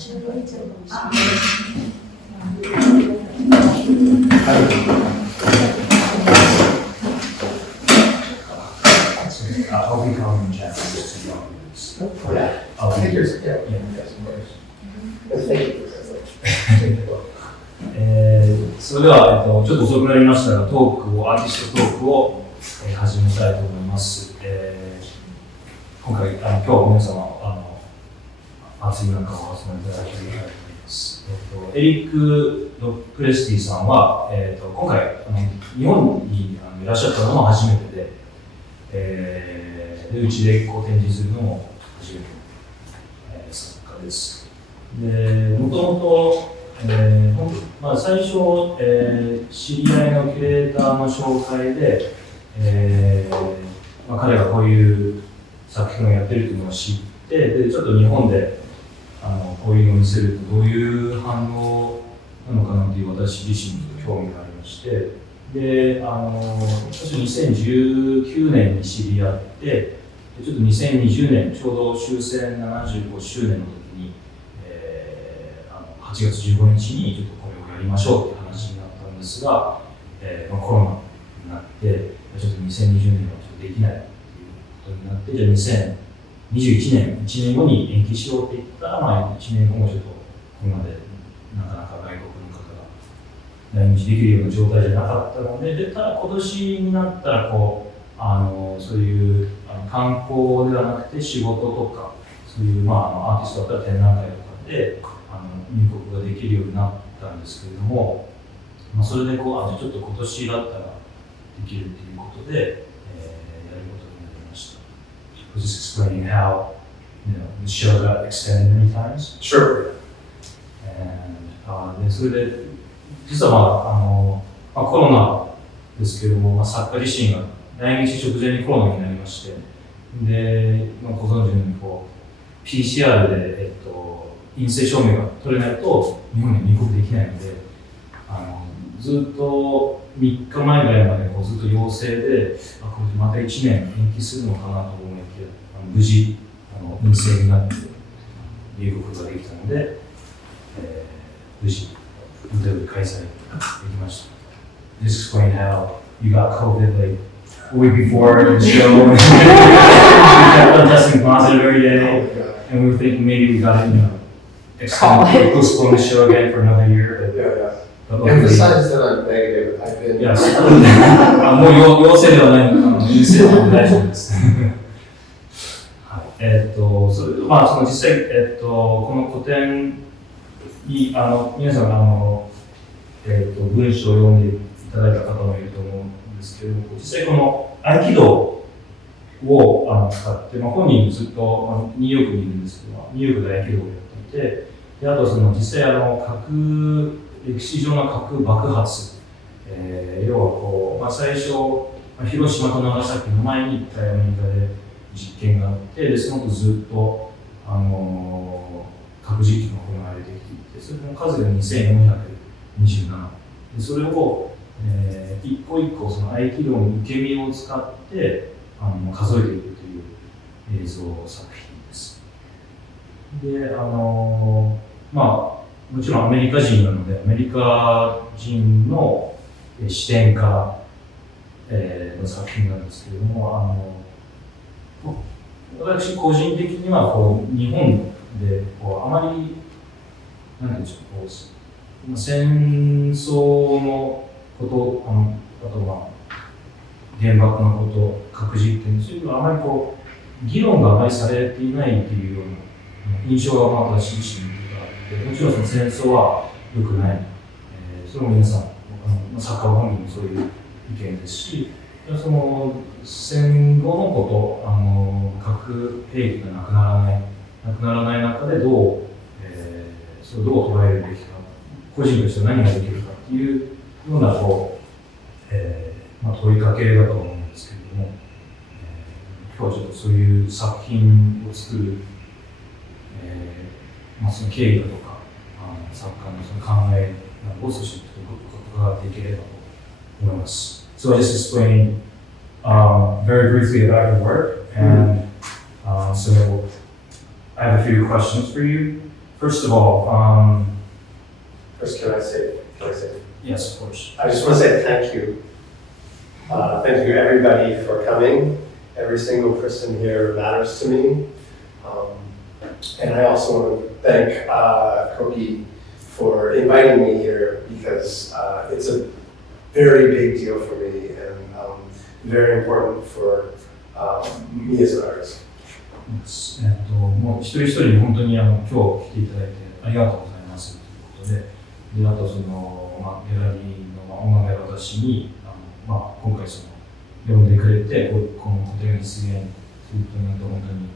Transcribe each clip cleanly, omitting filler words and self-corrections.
中取れちゃうかもしれない。I'll be calling in Japanese to know this. Yeah. I'll I think be there's, yeah, yes, of course. Thank you for that. それでは、ちょっと遅くなりましたが、アーティストトークを、始めたいと思います。今回、今日は皆様、暑い中をお集まりいただきたいと思います。エリック・ロプレスティさんは、今回日本にいらっしゃったのも初めてで、うちで展示するのも初めての、作家です。で、もともと、最初、知り合いのキュレーターの紹介で、彼がこういう作品をやってるというのを知って、でちょっと日本でこういうのを見せるとどういう反応なのかなという私自身に興味がありまして、で私2019年に知り合って、ちょっと2020年ちょうど終戦75周年の時に、8月15日にちょっとこれをやりましょうという話になったんですが、コロナになってちょっと2020年はちょっとできないということになって、じゃあ2021年、1年後に延期しようって言ったら、1年後もちょっとコロナでなかなか外国の方が来日できるような状態じゃなかったので、ただ今年になったらそういう観光ではなくて仕事とか、そういう、アーティストだったら展覧会とかで入国ができるようになったんですけれども、それでちょっと今年だったらできるということで、やることになりました。Was just explaining how, the show got extended many times. Sure. And それで実はコロナですけれども、作家自身が来日直前にコロナになりまして、で、ご存知のようにPCR で、陰性証明が取れないと日本に入国できないので、ずっと3日前ぐらいまでずっと陽性で、これまた1年延期するのかなと思いきや、無事陰性になって入国ができたので、無事インタビュー開催できました。Just explain how you got COVID like a week before the show. We kept on testing positive every day, and we were thinking maybe we got to postpone the show again for another year. But emphasize that I'm negative. I've been. Yes. もう陽性ではないので、陰性でも大丈夫です。それその実際、この個展に皆さん文章を読んでいただいた方もいると思うんですけれども、実際この合気道を使って、本人ずっとニューヨークにいるんですけど、ニューヨークで合気道をやっていて、であと実際歴史上の核爆発、要は最初、広島と長崎の前に一回アメリカで実験があって、でその後ずっと核実験が行われてきていて、それの数が2427で、それを、一個一個その合気道の受け身を使って数えていくという映像作品です。でもちろんアメリカ人なので、アメリカ人の視点からの作品なんですけれども、私個人的には日本であまりなんていうんでしょう、戦争のこと、あと原爆のこと、核実験、そういうのはあまり議論があまりされていないというような印象が私自身にあって、もちろんその戦争は良くない、それも皆さん、作家本人もそういう意見ですし、その戦後のこと、核兵器がなくならない中でそれをどう捉えるべきか、個人として何ができるかっていうような問いかけだと思うんですけれども、今日はちょっとそういう作品を作る、その経緯だとか、作家のその考えなどを少し伺っていければと思います。So I just explained very briefly about your work, and so I have a few questions for you. First of all, First, can I say? yes, of course. I just want to say thank you. Thank you everybody for coming. Every single person here matters to me. And I also want to thank Koki for inviting me here because it's a very big deal for me and very important for me as an artist. もう一人一人に本当に今日来ていただいてありがとうございますということで、あとその、ギャラリーの音楽家私に今回その呼んでくれてこの個展が実現することになって本当に、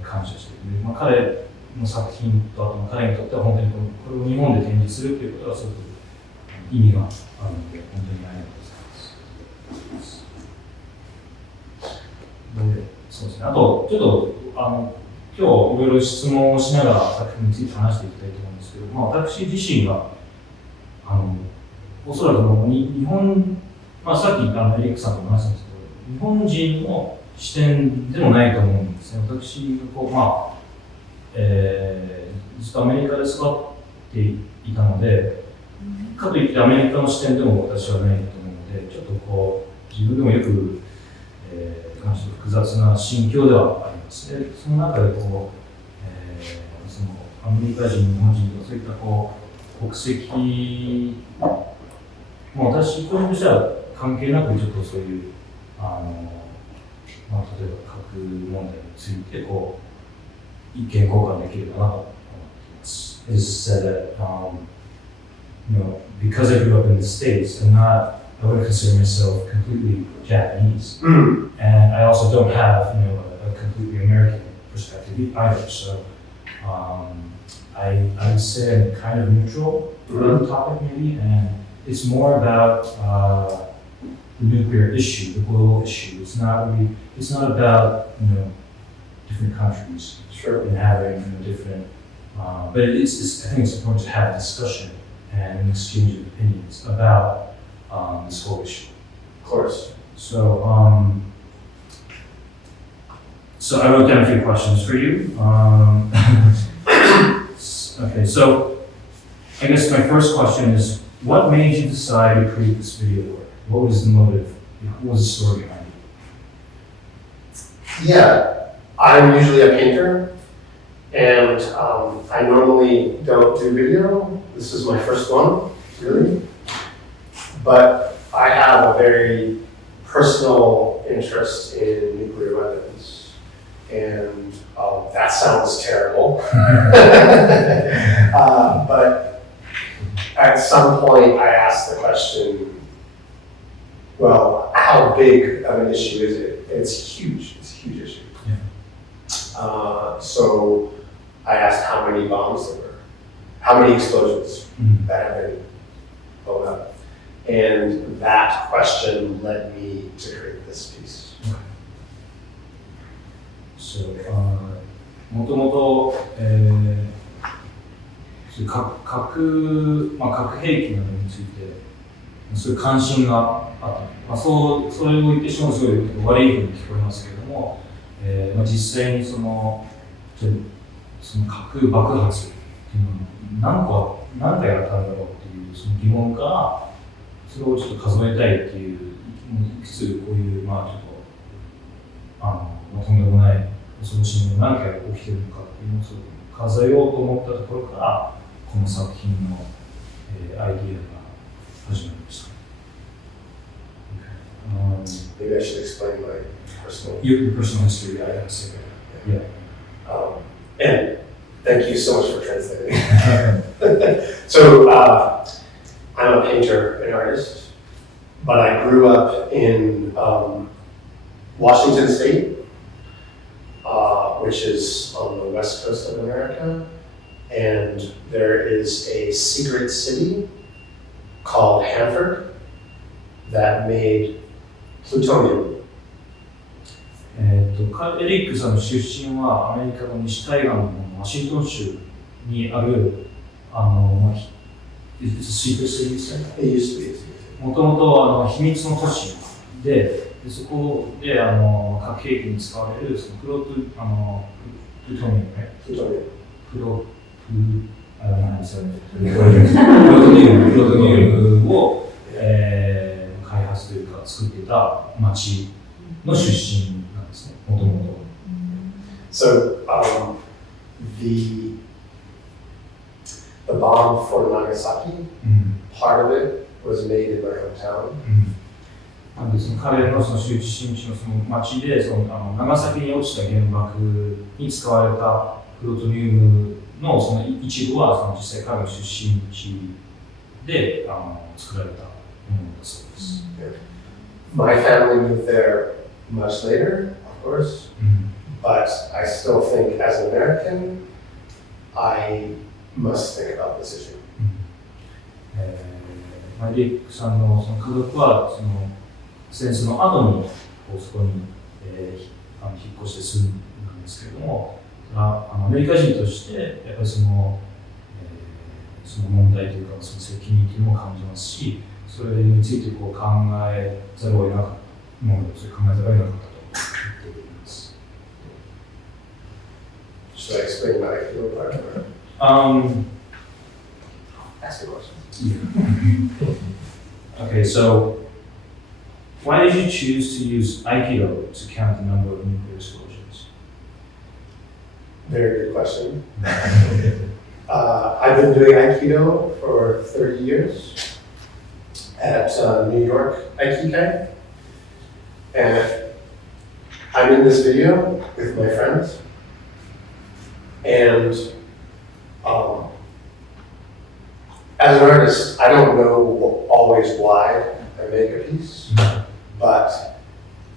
感謝している。彼の作品とあと彼にとっては本当にこれを日本で展示するということはすごく意味があるので本当にありがとうございます。で、そうですね。あとちょっと今日いろいろ質問をしながら作品について話していきたいと思うんですけど、私自身がおそらく日本、さっきエリックさんとも話したんですけど、日本人の視点でもないと思うんですね。私がずっとアメリカで育っていたので、かといってアメリカの視点でも私はないと思うので、ちょっと自分でもよく、複雑な心境ではあります。で、その中でそのアメリカ人、日本人とかそういった国籍、私個人としては関係なくちょっとそういう例えば核問題について意見交換できればなと思っています。It is said that because I grew up in the States, I wouldn't consider myself completely Japanese, and I also don't have a completely American perspective either. So I would say I'm kind of neutral on the topic maybe, and it's more about the nuclear issue, the global issue. It's not about different countries and having different. But I think it's important to have a discussion and an exchange of opinions about this whole issue. Of course. So I wrote down a few questions for you. Okay, so I guess my first question is, what made you decide to create this video work? What was the motive? What was the story behind it? Yeah, I'm usually a painter, and I normally don't do video. This is my first one, really. But I have a very personal interest in nuclear weapons, and that sounds terrible. But at some point I asked the question, well, how big of an issue is it? It's huge. It's a huge issue. Yeah. So I asked how many bombs there were, how many explosions that have been blown up. And that question led me to create this piece. Okay. So, もともと核兵器などについてそういう関心があった。それを言ってしまうとすごい悪いふうに聞こえますけれども、実際にその核爆発っていうのは何回やったんだろうっていうその疑問からそれをちょっと数えたいっていういくつこういうちょっととんでもない恐ろしいものが何回起きているのかっていうのを数えようと思ったところからこの作品の、アイディアが始まりました。Maybe I should explain my your personal history. I say that. Yeah. And thank you so much for translating. So I'm a painter and artist, but I grew up in Washington State, which is on the west coast of America, and there is a secret city called Hanford that made plutonium. エリックさんの出身はアメリカの西海岸のワシントン州にあるIt's a secret city, It used to be. もともと秘密の都市で、そこで核兵器に使われるそのプロトニウムね。プロあれなんですよね。プロトニウムを、開発というか作っていた町の出身なんですね、もともと。So the bomb for Nagasaki, part of it was made in my hometown. なんでその彼のその出身地のその町でその長崎に落ちた原爆に使われたプロトニウムのその一部はその実際彼の出身地で作られたものだそうです。My family moved there much later, of course, but I still think as an American, I must think about this issue. エリックさんのその家族はその戦争の後にそこに、引っ越して住んだんですけれども、アメリカ人としてやっぱりその問題というかその責任というのも感じますし、それについてこう考えざるを得なかったものと考えざるを得なかったと言っています。Should I explain my aikido part? Ask a question. Okay, so why did you choose to use aikido to count the number of nuclear explosions? Very good question. I've been doing aikido for 30 years at New York aikikai, and I'm in this video with my friends, and as an artist, I don't know always why I make a piece, but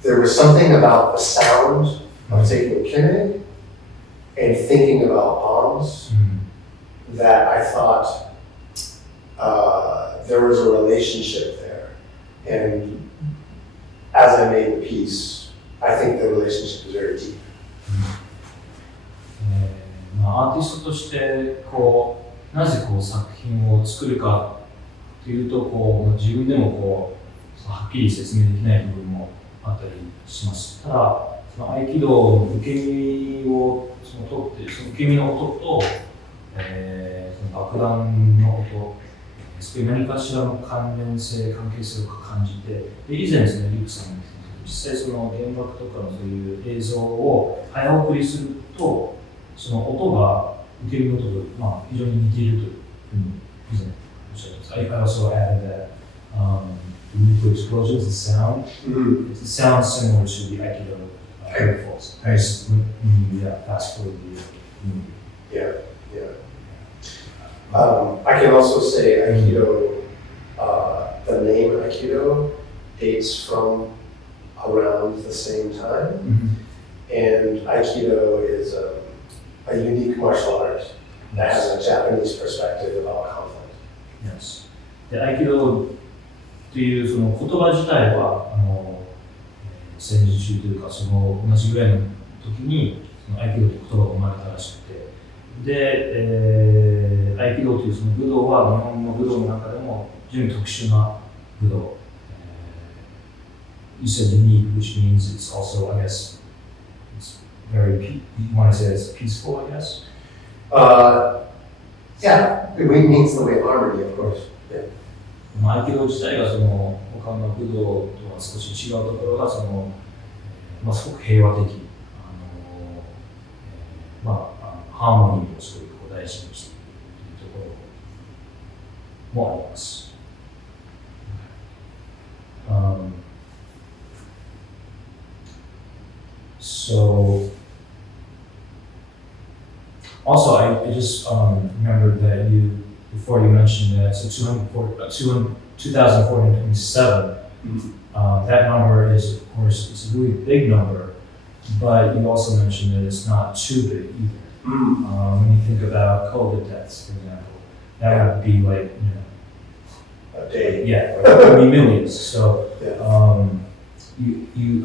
there was something about the sound of taking kine and thinking about bombs that I thought there was a relationship there. And as I made the piece, I think the relationship is very deep. アーティストとしてなぜ作品を作るかというと自分でもはっきり説明できない部分もあったりします。ただその合気道の受け身を取ってその受け身の音と、その爆弾の音、そういう何かしらの関係性を感じて、で以前ですねリュックさんが言ってたんですけど、実際その原爆とかのそういう映像を早送りするとその音が受け身の音と、非常に似ているというふうに以前おっしゃってます。I also added that nuclear explosion is the sound. It sounds similar to the aikido waveforms. Yeah, fast forward the Yeah. I can also say aikido, the name aikido dates from around the same time. And aikido is a unique martial art that has a Japanese perspective about conflict. Yes. で、合気道というその言葉自体は戦時中というかその同じぐらいの時にその合気道という言葉が生まれたらしくて、で、合気道というその武道は日本の武道の中でも非常に特殊な武道。You said unique, which means it's also, I guess, it's very, you want to say it's peaceful, I guess? Yeah, it means the way of harmony, of course. Yeah. 合気道自体がその他の武道とは少し違うところがその、すごく平和的、ハーモニーをすごく大事にしているというところもあります。So, also, I just remembered that before you mentioned that, so 2,427, that number is, of course, it's a really big number, but you also mentioned that it's not too big either. When you think about COVID deaths, for example, that would be like, a day. Yeah, like, it would be millions. So, Yeah.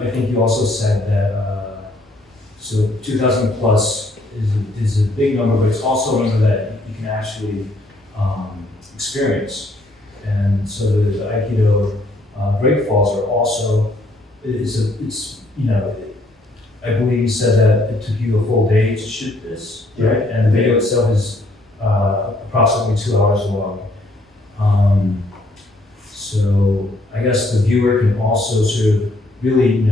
I think you also said that, so 2,000 plus is a big number, but it's also a number that you can actually experience. And so the Aikido breakfalls are also, I believe you said that it took you a full day to shoot this, right? And the video itself is approximately 2 hours long. So I guess the viewer can also sort of really,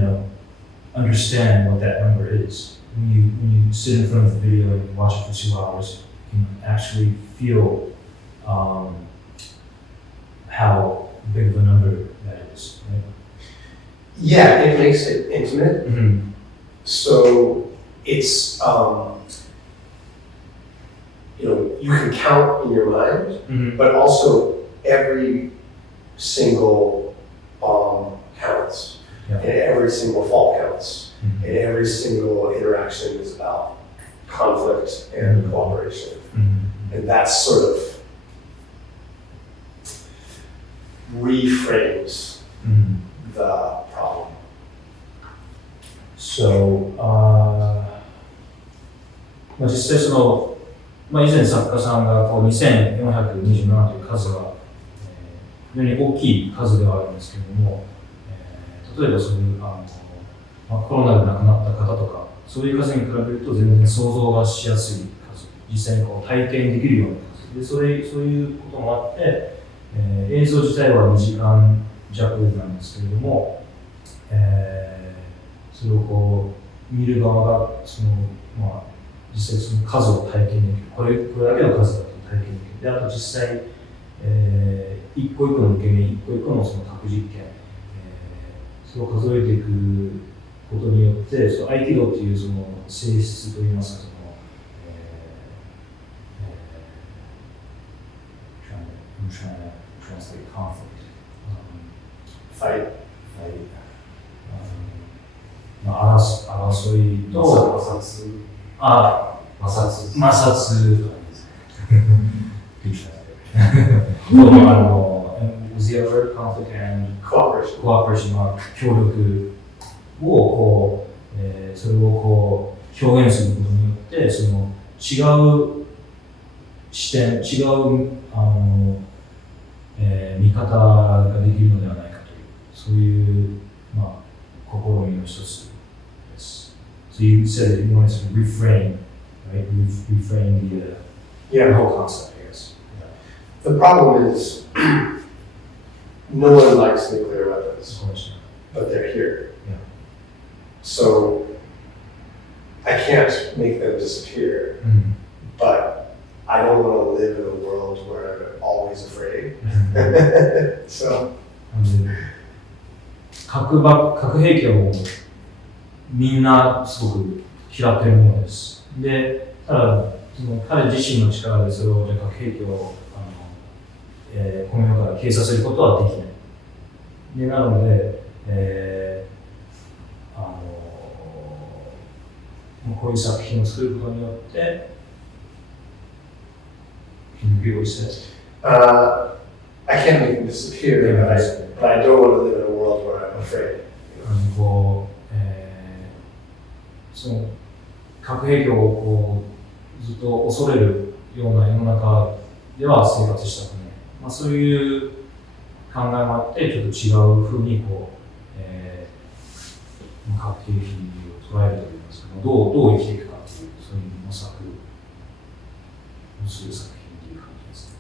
understand what that number is. When you sit in front of the video and you watch it for 2 hours, you can actually feel how big of a number that is. Right? Yeah, it makes it intimate. Mm-hmm. So it's, you can count in your mind, Mm-hmm. but also every single bomb counts, Yeah. and every single fall counts, Mm-hmm. and every single interaction is about conflict and Mhm. cooperation. Mm-hmm. And that sort of reframes Mm-hmm. the problem. So, 実際その、以前作家さんがこう2427という数は、非常に大きい数ではあるんですけれども、例えばそういうコロナで亡くなった方とか、そういう数に比べると全然想像がしやすい数、実際にこう体験できるような数で、そういうこともあって、映像自体は2時間弱なんですけれども、それをこう見る側が実際その数を体験できる、これだけの数だと体験できる。で、あと実際、一個一個の受け身、一個一個のその核実験、それを数えていくことによって、その合気道っていうその性質といいますか、I'm trying to translate conflict. Fight. 争いと摩擦was the other conflict and cooperation は協力をこう、それをこう表現することによってその違う視点、違う見方ができるのではないかというそういう試みの一つです。So you said you wanted to reframe, right? Reframe the whole concept, I guess. The problem is no one likes nuclear weapons, Of course. but they're here. Yeah. So I can't make them disappear, Mm-hmm. but I don't want to live in a world where I'm always afraid. So 核兵器はもうみんなすごく嫌ってるものです。で、ただその彼自身の力でそれをじゃ核兵器をこの世から消えさせることはできない。でなので、こういう作品を作ることによって、Can you repeat what you said? I can't make them disappear, but I don't want to live in a world where I'm afraid. その核兵器をこうずっと恐れるような世の中では生活したくない。そういう考えもあって、ちょっと違う風にこう、核兵器を捉えるといいますか、どう生きていくかという、そういう模索をする作品という感じですね。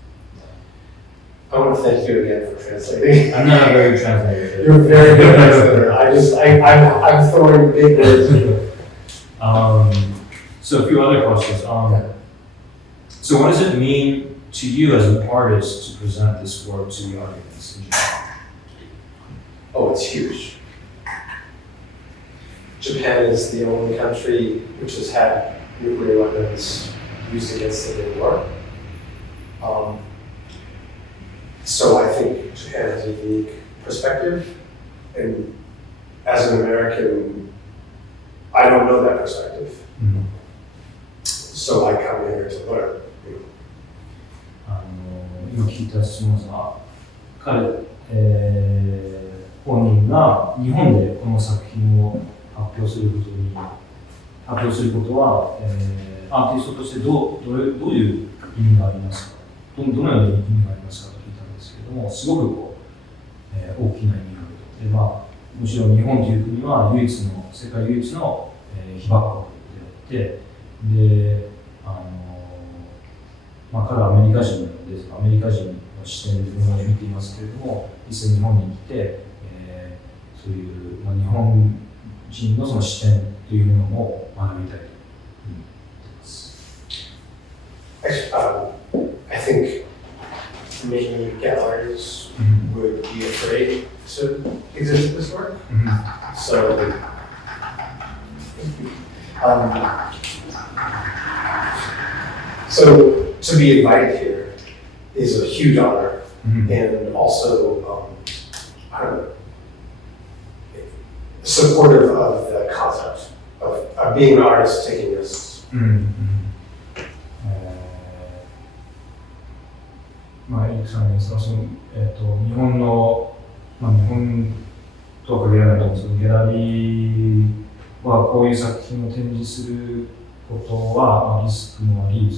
I want to thank you again for translating. I'm not a very good translator. You're a very good translator. I'm throwing big words. So a few other questions. So what does it mean to you as an artist to present this work to the audience in Japan? Oh, it's huge. Japan is the only country which has had nuclear weapons used against it in war. So I think Japan has a unique perspective, and as an American, I don't know that perspective. Mm-hmm. So I come here to learn. 今聞いた質問は、本人が日本でこの作品を発表することは、アーティストとしてどういう意味がありますか、どのような意味がありますかと聞いたんですけれども、すごくこう、大きな意味があると。で、もちろん日本という国は世界唯一の、被爆国であって、で、彼はアメリカ人なので、アメリカ人の視点でものを見ていますけれども、実際日本に来て、そういう、日本人のその視点というものも学びたいと思っています。I think many galleries would be afraid to exhibit this work. So, so to be invited here is a huge honor, and also, I don't know, supportive of the concept of being an artist, taking risks. エリックさんにその、日本の、日本とは限らないと思うんですけど、ギャラリーはこういう作品を展示することは、リスクもあり、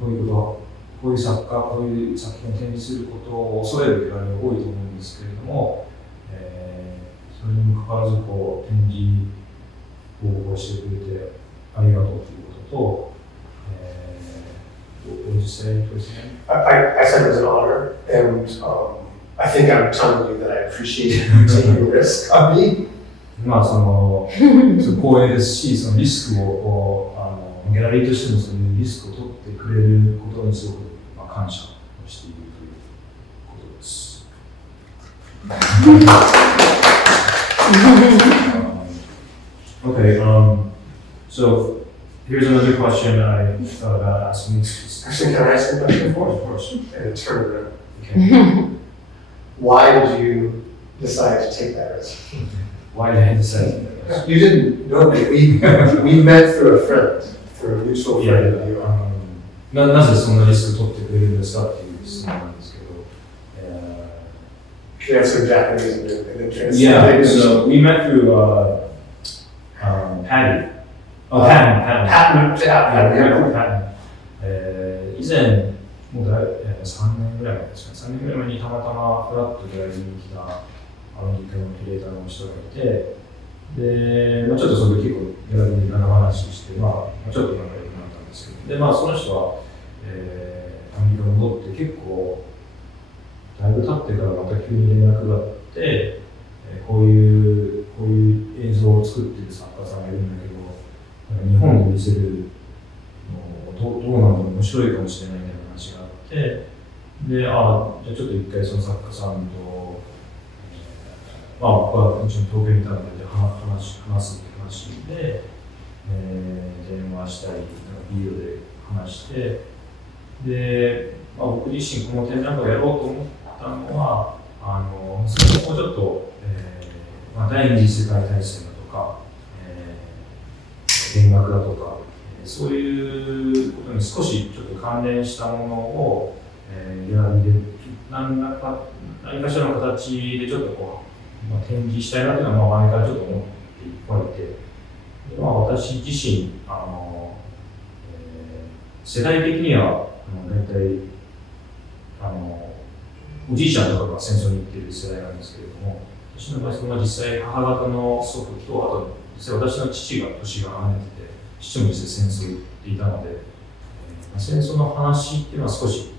こういう作家、こういう作品を展示することを恐れるギャラリーが多いと思うんですけれども、それにもかかわらず展示をしてくれてありがとうということと、what would you say towards the end? I said it was an honor, and I think I'm telling you that I appreciate you taking a risk on me. 光栄ですし、そのリスクをギャラリーとしてもそういうリスクを取ってくれることにすごく感謝をしているということです。Okay, so here's another question I thought about asking these. Actually, can I ask a question? Of course. And turn it around. Okay. Why did you decide to take that risk? Why did I decide to take that risk? You didn't know me. We met through a friend, through a mutual friend of yours. なぜそんなリスクを取ってくれるんですかっていう質問なんですけど。Can you answer in Japanese and then translate? Yeah, so we met through Patty. Patton. Patton. 以前、もう3年ぐらい前ですかね。3年ぐらい前にたまたまフラットでやりに来たアメリカのキュレーターの人がいて、で、ちょっとその時結構ギャラリーに長話して、ちょっと仲良くなったんですけど、で、その人は、アメリカに戻って結構、だいぶ経ってからまた急に連絡があって、こういう映像を作ってる作家さんがいるんだけど、日本で見せるのどうなんだろう、面白いかもしれないみたいな話があって、で、じゃあちょっと一回その作家さんと、僕はもちろん東京にいたので話すって話で、電話したり、ビデオで話して、で、僕自身この展覧会をやろうと思ったのは、そもちょっと、第二次世界大戦だとか、弦楽だとか、そういうことに少しちょっと関連したものを、ギャラリーで何かしらの形でちょっと展示したいなというのは前からちょっと思っておいて、で私自身世代的には大体おじいちゃんとかが戦争に行っている世代なんですけれども、私の場合それは実際母方の祖父と、あと実際私の父が年が離れてて、父も実際戦争に行っていたので、戦争の話っていうのは少し、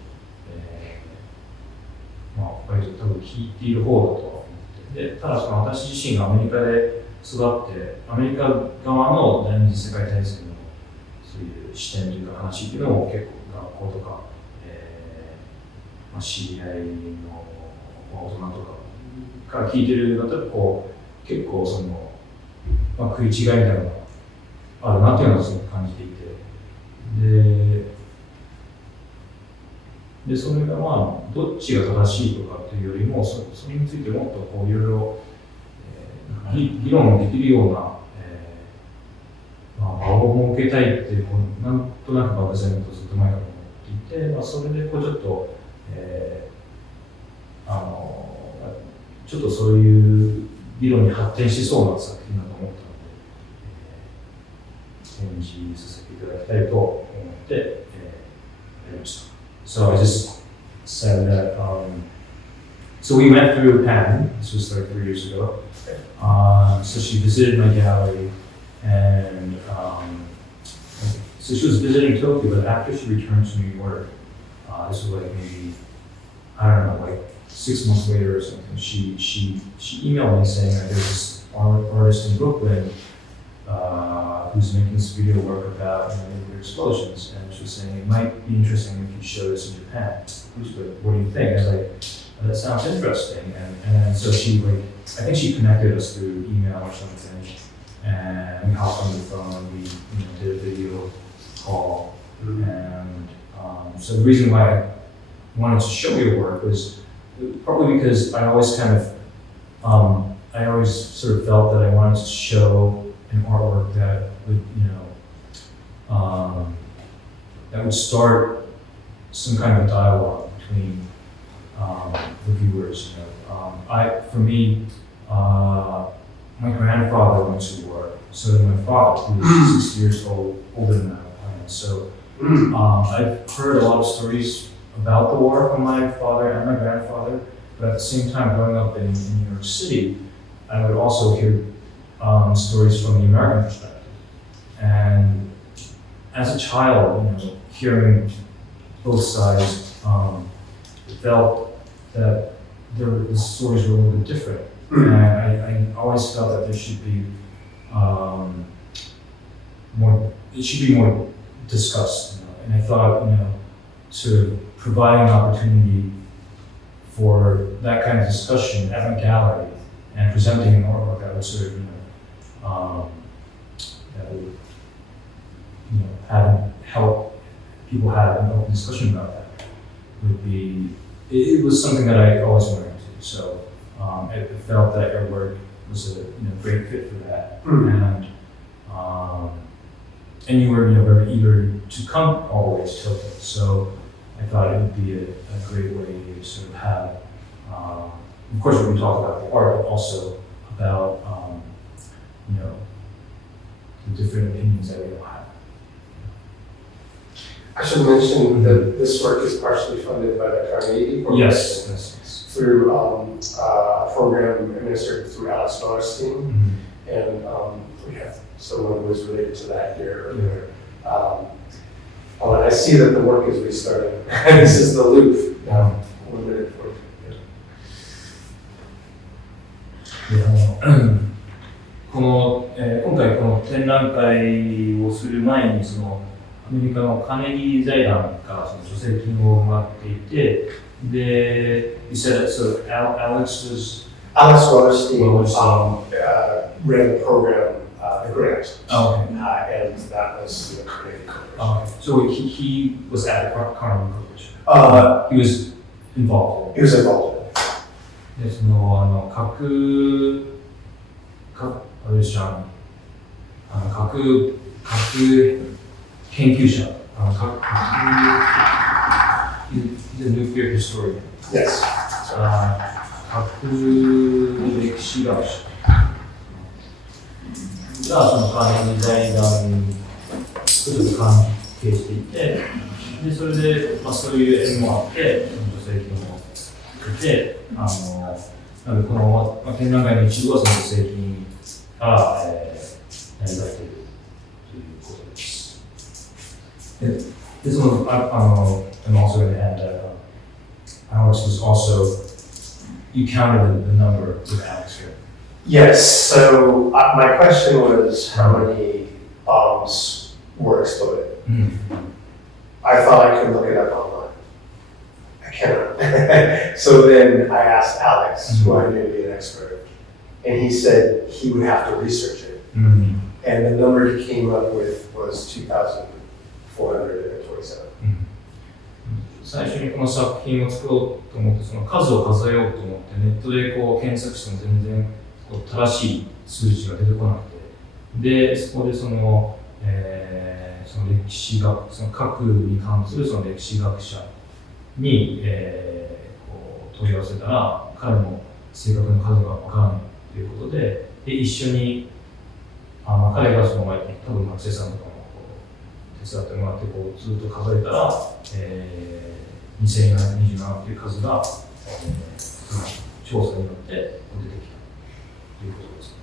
割と多分聞いている方だとは思って、でただその私自身がアメリカで育って、アメリカ側の第二次世界大戦のそういう視点というか話っていうのを結構学校とか、知り合いの大人とかから聞いてるのと結構その、食い違いみたいなのがあるなっていうのはすごく感じていて、でそれがどっちが正しいとかっていうよりも、それについてもっといろいろ議論できるような、場を設けたいってなんとなく漠然とずっと前から思っていて、それでちょっと、ちょっとそういう議論に発展しそうな作品だと思ったので、展示させていただきたいと思って、やりました。So I just said that, so we went through Patton, this was like 3 years ago. So she visited my gallery and so she was visiting Tokyo, but after she returned to New York, this was like maybe, I don't know, like 6 months later or something, she emailed me saying that there's this artist in Brooklyn who's making this video work about nuclear explosions, and she was saying it might be interesting if you show this in Japan. Which, what do you think? I was like, oh, that sounds interesting, and so she like, I think she connected us through email or something, and we hopped on the phone, we did a video call, and so the reason why I wanted to show your work was probably because I always kind of, I always sort of felt that I wanted to show an artwork that would, that would start some kind of dialogue between the viewers. For me, my grandfather went to war, so did my father, who was 6 years old, older than I was. So I've heard a lot of stories about the war from my father and my grandfather, but at the same time, growing up in New York City, I would also hear stories from the American perspective. And as a child, hearing both sides, it felt that the stories were a little bit different. And I always felt that there should be it should be more discussed. And I thought, to provide an opportunity for that kind of discussion at a gallery and presenting an artwork that would sort of, that would, help people have an open discussion about that would be, it was something that I always wanted to do. So it felt that your work was a great fit for that. And you were very eager to come all the way to Tokyo. So I thought it would be a great way to sort of have, of course, we can talk about the art, but also about the different opinions that we all have. I should mention that this work is partially funded by the Carnegie program. Yes. Through a program administered through LoPresti, and we have someone who was related to that here earlier. And I see that the work is restarting. This is the loop now. 1 minute 40.今回この展覧会をする前にアメリカのカーネギー財団から助成金をもらっていて、で、you said that so Alex LoPresti ran the program, the grant, and that was the Carnegie Corporation. So he was at the Carnegie Corporation. He was involved. He was involved. で、核研究者、the nuclear historian. Yes. 核歴史学者がそのカーネギー財団とちょっと関係していて、でそれで、そういう縁もあって、助成金を得て、なのでこの、展覧会の一部はその助成金が、成り立っているということです。で、その、I'm also going to add that Alex was also, you counted the number of Alex here. Yes, so my question was how many bombs were exploded. I thought I could look it up online. I cannot. So then I asked Alex, who I knew to be an expert, and he said he would have to research it. And the number he came up with was 2,427. 最初にこの作品を作ろうと思って、その数を数えようと思って、ネットで検索しても全然正しい数字が出てこなくて、で、そこでその歴史学、その核に関するその歴史学者に、問い合わせたら、彼の正確な数がわからないということで、一緒に、彼がその多分学生さんとかも手伝ってもらってずっと数えたら、2427という数が、その調査によって出てきたということです。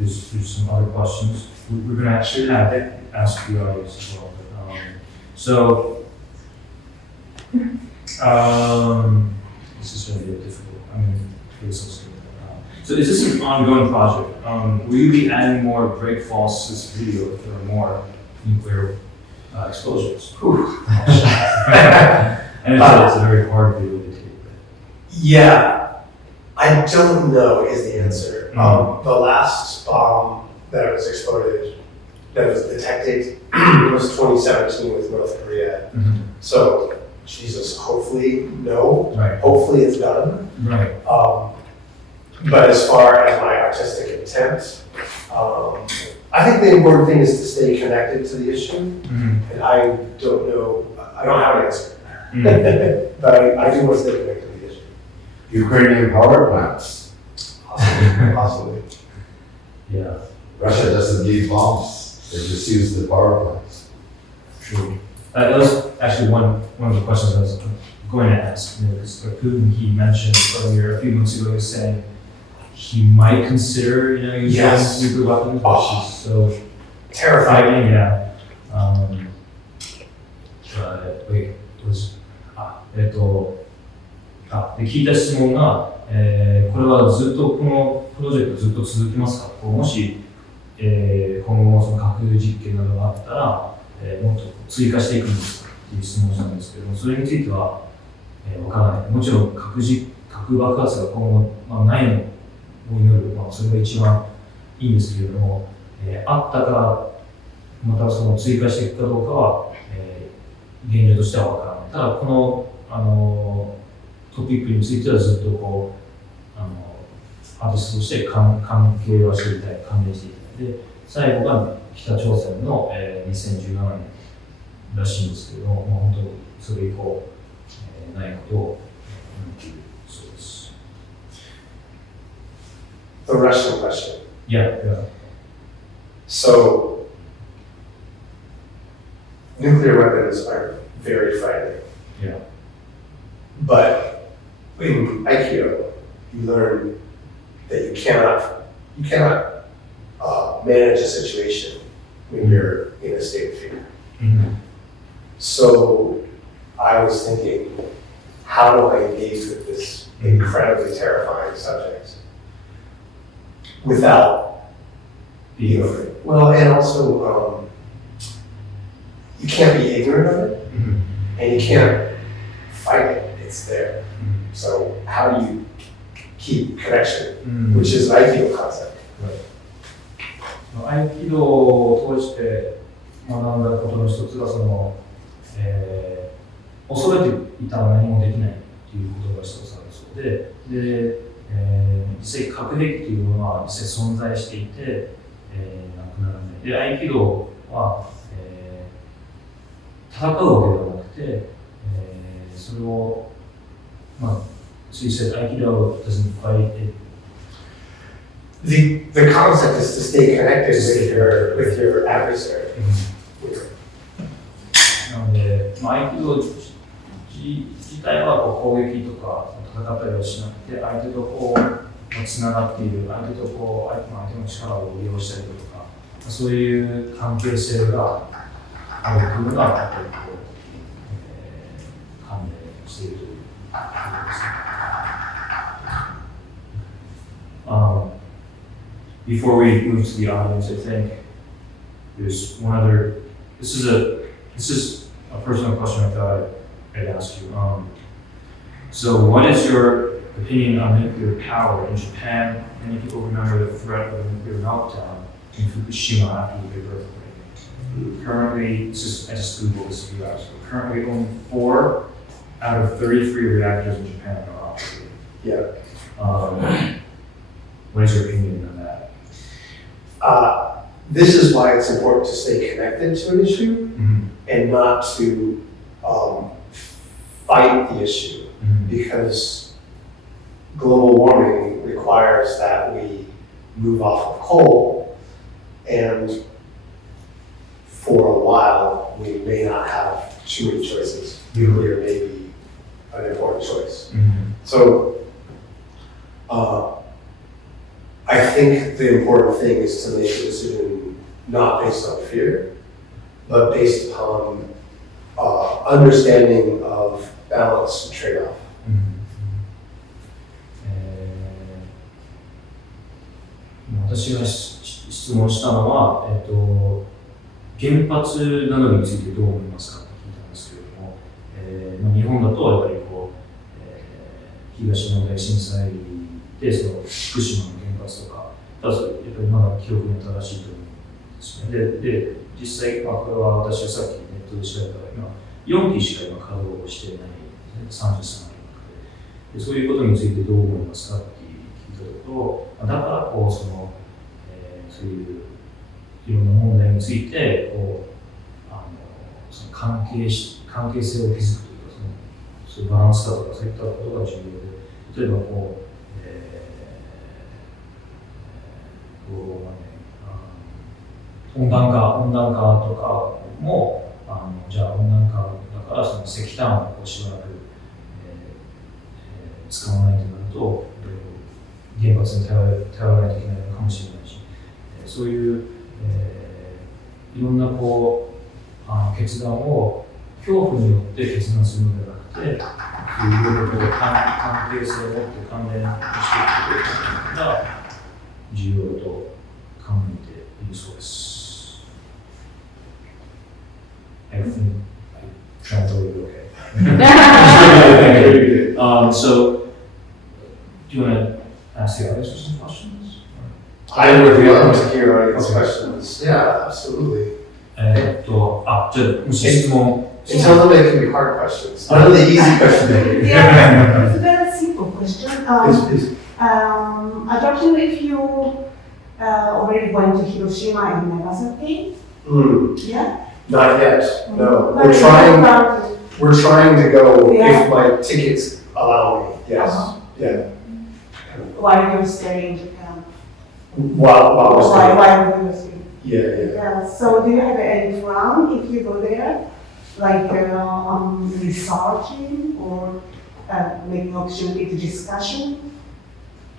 there's some other questions. We're going to actually have ask the audience as well. But, this is going to be difficult. I mean, so is this an ongoing project? Will you be adding more break falls to this video if there are more nuclear explosions? And it's a very hard video to take. Yeah, I don't know is the answer. The last bomb that was exploded, that was detected, was 2017 with North Korea. So, Jesus, hopefully, no. Right. Hopefully it's done. Right. But as far as my artistic intent, I think the important thing is to stay connected to the issue. And I don't know, I don't have an answer. But I do want to stay connected to the issue. Ukrainian power plants. Possibly. Yeah. Russia doesn't need bombs. They just use the power plants. True. That was actually one of the questions I was going to ask. Because Putin, he mentioned earlier, a few months ago, he was saying he might consider, using nuclear weapons, which is so Terrifying. Yeah. Wait, was で聞いた質問が、これはずっとこのプロジェクトずっと続きますか？もし、今後もその核実験などがあったら、もっと追加していくんですかっていう質問をしたんですけども、それについては、わからない。もちろん核爆発が今後、ないのを祈る、それが一番いいんですけれども、あったからまたその追加していくかどうかは、現状としてはわからない。ただこのトピックについてはずっとこうアーティストとして関係はしていたい、関連していたい。で、最後が北朝鮮の、2017年らしいんですけども、本当それ以降、ないことをそうです。The Russian question. Yeah. So, nuclear weapons are very frightening. Yeah. But in aikido, you learn that you cannot manage a situation when you're in a state of fear. So I was thinking, how do I engage with this incredibly terrifying subject without being afraid? Well, and also, you can't be ignorant of it, and you can't fight it. It's there. So how do you keep connection, which is an aikido concept. 合気道を通して学んだことの一つが恐れていたら何もできないということが一つあるそうで、実際核兵器というものは実際存在していて、なくならない。で、合気道は、戦うわけではなくて、それをSo you said aikido doesn't fight it. The concept is to stay connected with your adversary. なので、合気道自体は攻撃とか戦ったりはしなくて、相手とつながっている、相手と相手の力を利用したりとか、そういう関係性がある部分がやっぱり関連しているということですね。Before we move to the audience, I think there's one other. This is a personal question I thought I'd ask you. So, what is your opinion on nuclear power in Japan? Many people remember the threat of a nuclear meltdown in Fukushima after the big earthquake. Currently, I just googled this a few hours ago. Currently, only 4 out of 33 reactors in Japan are operating. Yeah. What is your opinion on that? This is why it's important to stay connected to an issue and not to fight the issue, because global warming requires that we move off of coal, and for a while we may not have too many choices. Nuclear may be an important choice. So I think the important thing is to make a decision not based on fear, but based upon understanding of balance and trade-off. 私が質問したのは、原発などについてどう思いますかと聞いたんですけれども、日本だとやっぱりこう、東日本大震災でその福島の原発とか、ただやっぱりまだ記憶に正しいと思うんですね。で、実際、これは私がさっきネットで調べたら今4基しか今稼働してないんですね、33件で。そういうことについてどう思いますかって聞いたところ、だからこうそういういろんな問題についてこうその関係性を築くというかそういうバランスだとかそういったことが重要で、例えば温暖化とかもじゃあ温暖化だからその石炭をこうしばらく、使わないとなると原発に頼らないといけないのかもしれないし、そういう、いろんなこう決断を恐怖によって決断するのではなくて、いろいろこう関係性を持って関連していくことが重要だと考えているそうです。I think I translated okay. So, do you want to ask the others some questions? I would love to hear audience questions. Yeah, absolutely. じゃあ、もし質問。And some of them can be hard questions. None of the easy questions. Yeah, it's a very simple question. Please. I don't know if you already went to Hiroshima and Nagasaki. Yeah? Not yet. No. But We're trying to go Yeah. if my tickets allow me. Yes. Yeah. while you're staying in Japan. While we're staying. While you're staying. Yeah. Yeah. So do you have any plan if you go there? Like researching or making opportunity to discussion?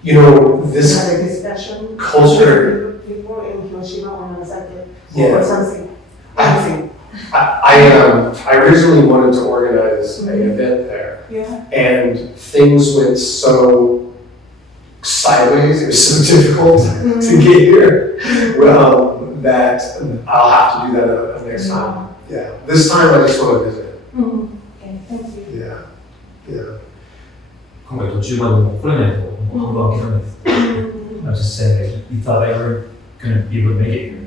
You know, this Have a discussion culture. with people in Hiroshima or Nagasaki Yeah. or something. Anything. I originally wanted to organize an event there, Yeah. and things went so sideways. It was so difficult to get here. Well, that I'll have to do that next time. Yeah. This time I just want to visit. Okay, thank you. Yeah. Yeah. 今回途中までもう来れないと半分諦めてた。I was just saying that you thought they were going to be able to make it here.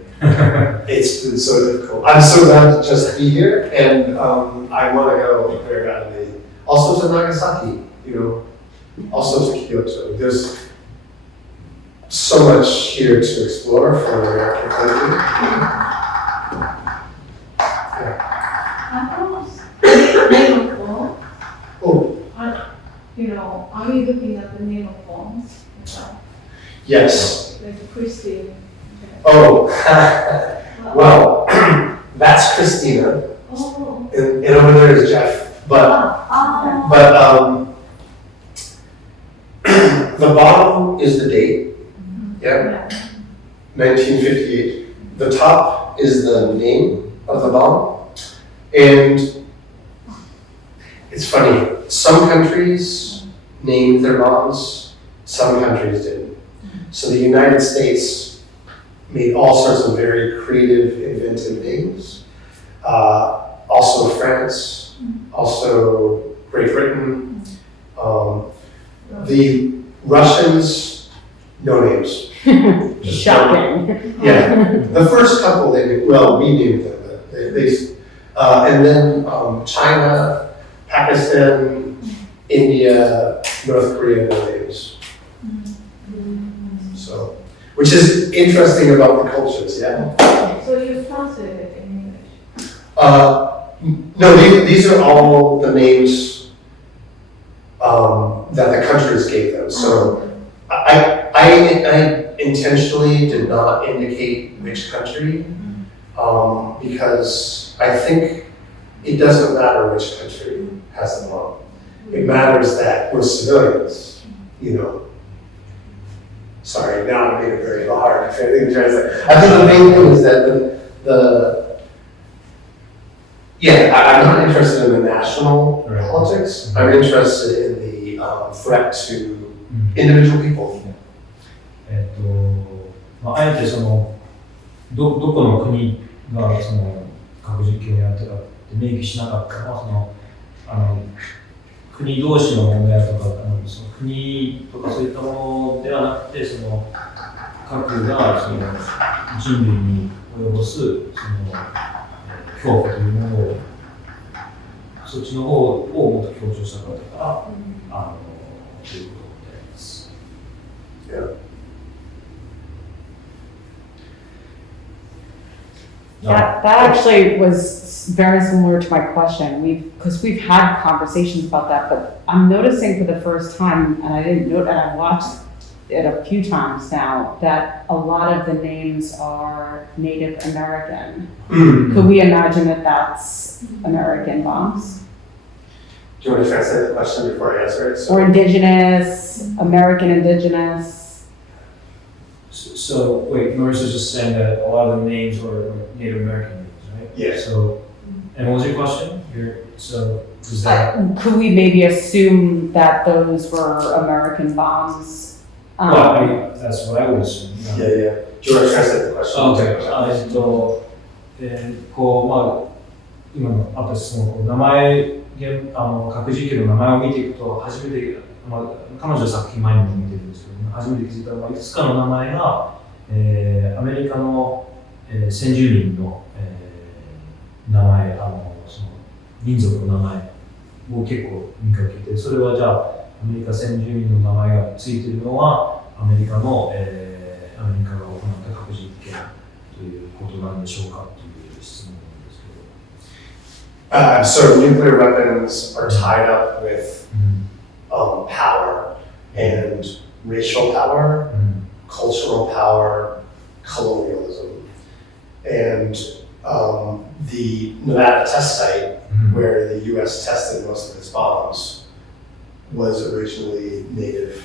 It's been so difficult. I'm so glad to just be here, and I want to go very badly. Also to Nagasaki, also to Kyoto. There's so much here to explore for an American country. Name of phone? Oh, Are we looking at the name of phones? yes. Like Christy. Oh, well, that's Christina, Oh. and over there is Jeff. But the bottom is the date. Yeah. 1958. The top is the name of the bomb. And it's funny, some countries named their bombs, some countries didn't. So the United States made all sorts of very creative, inventive names. Also France, also Great Britain. The Russians, no names. Shocking. Yeah, the first couple we named them. And then China, Pakistan, India, North Korea, no names. So, which is interesting about the cultures, yeah. So you translated it in English? No, these are all the names that the countries gave them. So I intentionally did not indicate which country because I think it doesn't matter which country has the bomb. It matters that we're civilians, sorry, now I'm being very hard. I think the main thing is that I'm not interested in the national politics. I'm interested in the threat to individual people. あえてそのどこの国がその核実験をやってたって明記しなかったのはその国同士の問題とかその国とかそういったものではなくてその核がその人類に及ぼすその恐怖というものをそっちの方をもっと強調したかったからということであります。That actually was very similar to my question. Because we've had conversations about that, but I'm noticing for the first time, and I didn't know, and I've watched it a few times now, that a lot of the names are Native American. Could we imagine that that's American bombs? Do you want to translate the question before I answer it? Or indigenous, American indigenous? So wait, Marissa's just saying that a lot of the names are Native American names, right? Yeah. So, and what was your question? Was that? Could we maybe assume that those were American bombs? Well, that's what I would assume. Yeah. Do you want to translate the question? Okay. 今のあった質問、名前、核実験の名前を見ていくと、初めて、彼女の作品前にも見てるんですけど、初めて気づいたのは、いくつかの名前が、アメリカの、先住民の、名前、その民族の名前を結構見かけて、それはじゃあ、アメリカ先住民の名前がついているのは、アメリカが行った核実験ということなんでしょうかという質問。So nuclear weapons are tied up with power and racial power, cultural power, colonialism. And the Nevada test site where the US tested most of its bombs was originally native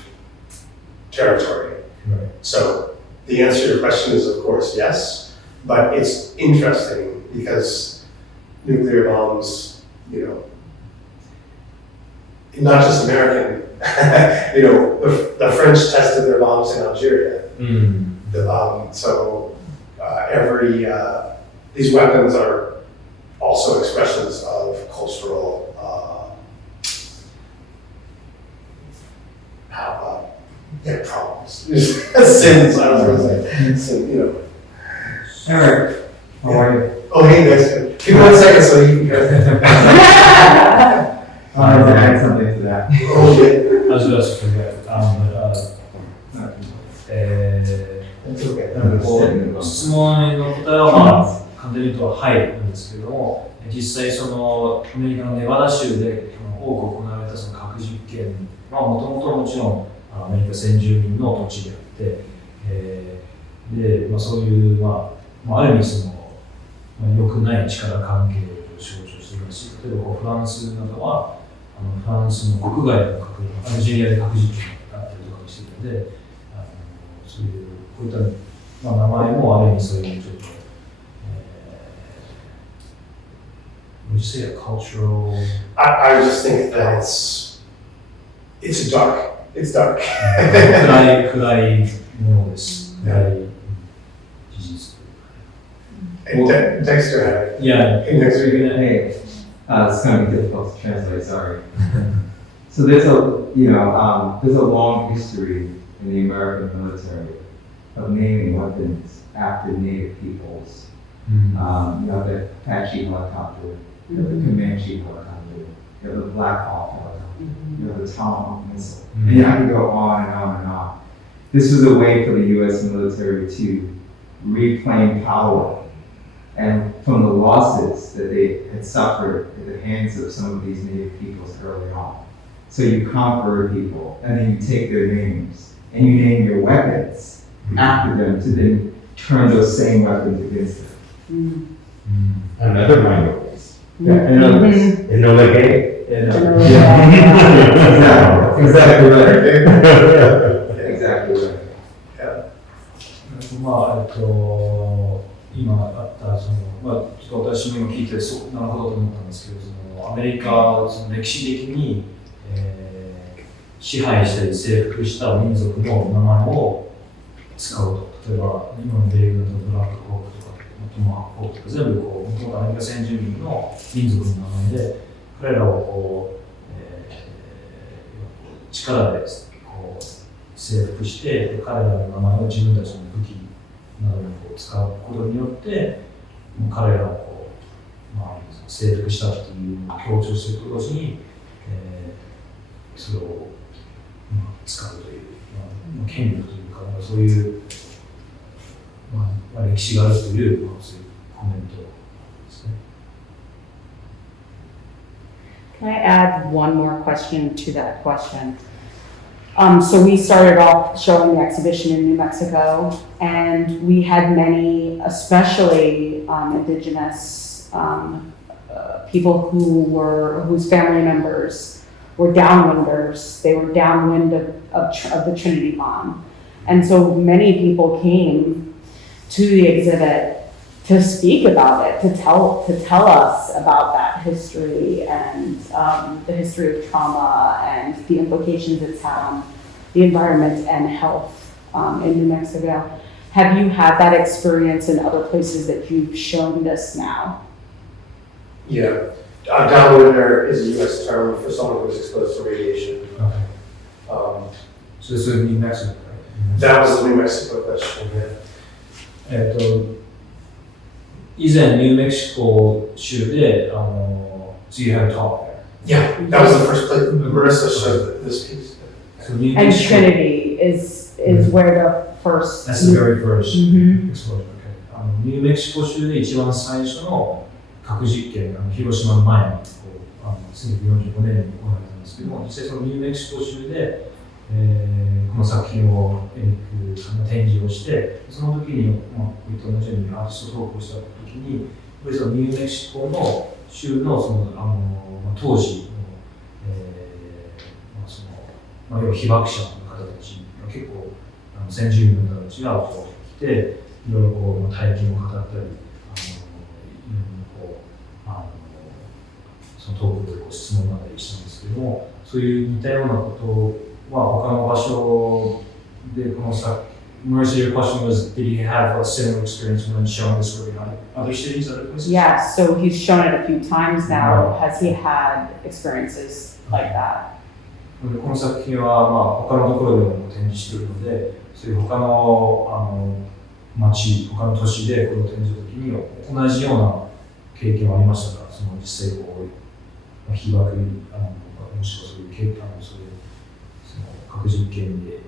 territory. Right. So the answer to your question is of course yes, but it's interesting because nuclear bombs, not just American, the French tested their bombs in Algeria. So these weapons are also expressions of cultural problems. Sins, I was going to say. Eric, how are you? Oh, hey guys. Give me 1 second so you can go. I wanted to add something to that. Okay. I was going to forget. It's okay. 質問の答えは、簡単に言うとはいなんですけれども、実際そのアメリカのネバダ州で多く行われたその核実験はもともともちろんアメリカ先住民の土地であって、そういう、ある意味その良くない力関係を象徴するらしい。例えばフランスなどはフランスの国外でのアルジェリアで核実験があったりとかしているので、そういうこういった、名前もある意味そういうちょっと、would you say a cultural? I just think that it's dark. It's dark. 暗いものです。暗い事実。And Dexter had it. Yeah. Hey, Dexter, you Hey, it's going to be difficult to translate, sorry. So there's a long history in the American military of naming weapons after native peoples. The Apache helicopter, the Comanche helicopter, the Black Hawk helicopter, the Tomahawk missile. And I could go on and on and on. This was a way for the U.S. military to reclaim power and from the losses that they had suffered at the hands of some of these native peoples early on. So you conquer people, and then you take their names, and you name your weapons after them to then turn those same weapons against them. Another minorities. Enola Gay. Yeah. Exactly right. Exactly right. 今あったその、ちょっと私も今聞いてなるほどと思ったんですけど、そのアメリカはその歴史的に、支配したり征服した民族の名前を使うと。例えば今の米軍だとブラックホークとかトマホークとか全部こう元々アメリカ先住民の民族の名前で彼らをこう、力でこう征服して彼らの名前を自分たちの武器などにこう使うことによって彼らをこう、征服したっていうのを強調すると同時に、それを、使うという、権力というかそういう、歴史があるという、そういうコメントですね。Can I add one more question to that question? So we started off showing the exhibition in New Mexico, and we had many, especially indigenous people whose family members were downwinders. They were downwind of the Trinity bomb. And so many people came to the exhibit to speak about it, to tell us about that history and the history of trauma and the implications it's had on the environment and health in New Mexico. Have you had that experience in other places that you've shown this now? Yeah, downwinder is a U.S. term for someone who's exposed to radiation. Okay. So this is New Mexico, right? That was the New Mexico question, yeah. 以前ニューメキシコ州でSo you had a talk there. Yeah, that was the first place Marissa showed this piece. So New And Mexico, Trinity is where the first. that's the very first Mhm. explosion. Okay. ニューメキシコ州で一番最初の核実験、広島の前に1945年に行われたんですけども、実際そのニューメキシコ州で、この作品をエリックさんが展示をして、その時に、こういった同じようにアーティストトークをした時に、やっぱりそのニューメキシコの州のその当時の、要は被爆者の方たちが結構先住民の方たちがこう来て、いろいろこう体験を語ったり、そのトークでこう質問があったりしたんですけども、そういう似たようなことは他の場所でこのさ、Mercy, your question was, did he have a similar experience when showing this work in other cities, other places? Yes, so he's shown it a few times now. Has he had experiences like that? この作品は他のところでも展示しているので、そういう他の町、他の都市でこれを展示したときに同じような経験はありましたか？その実際こう被爆もしくはそういうそういうその核実験に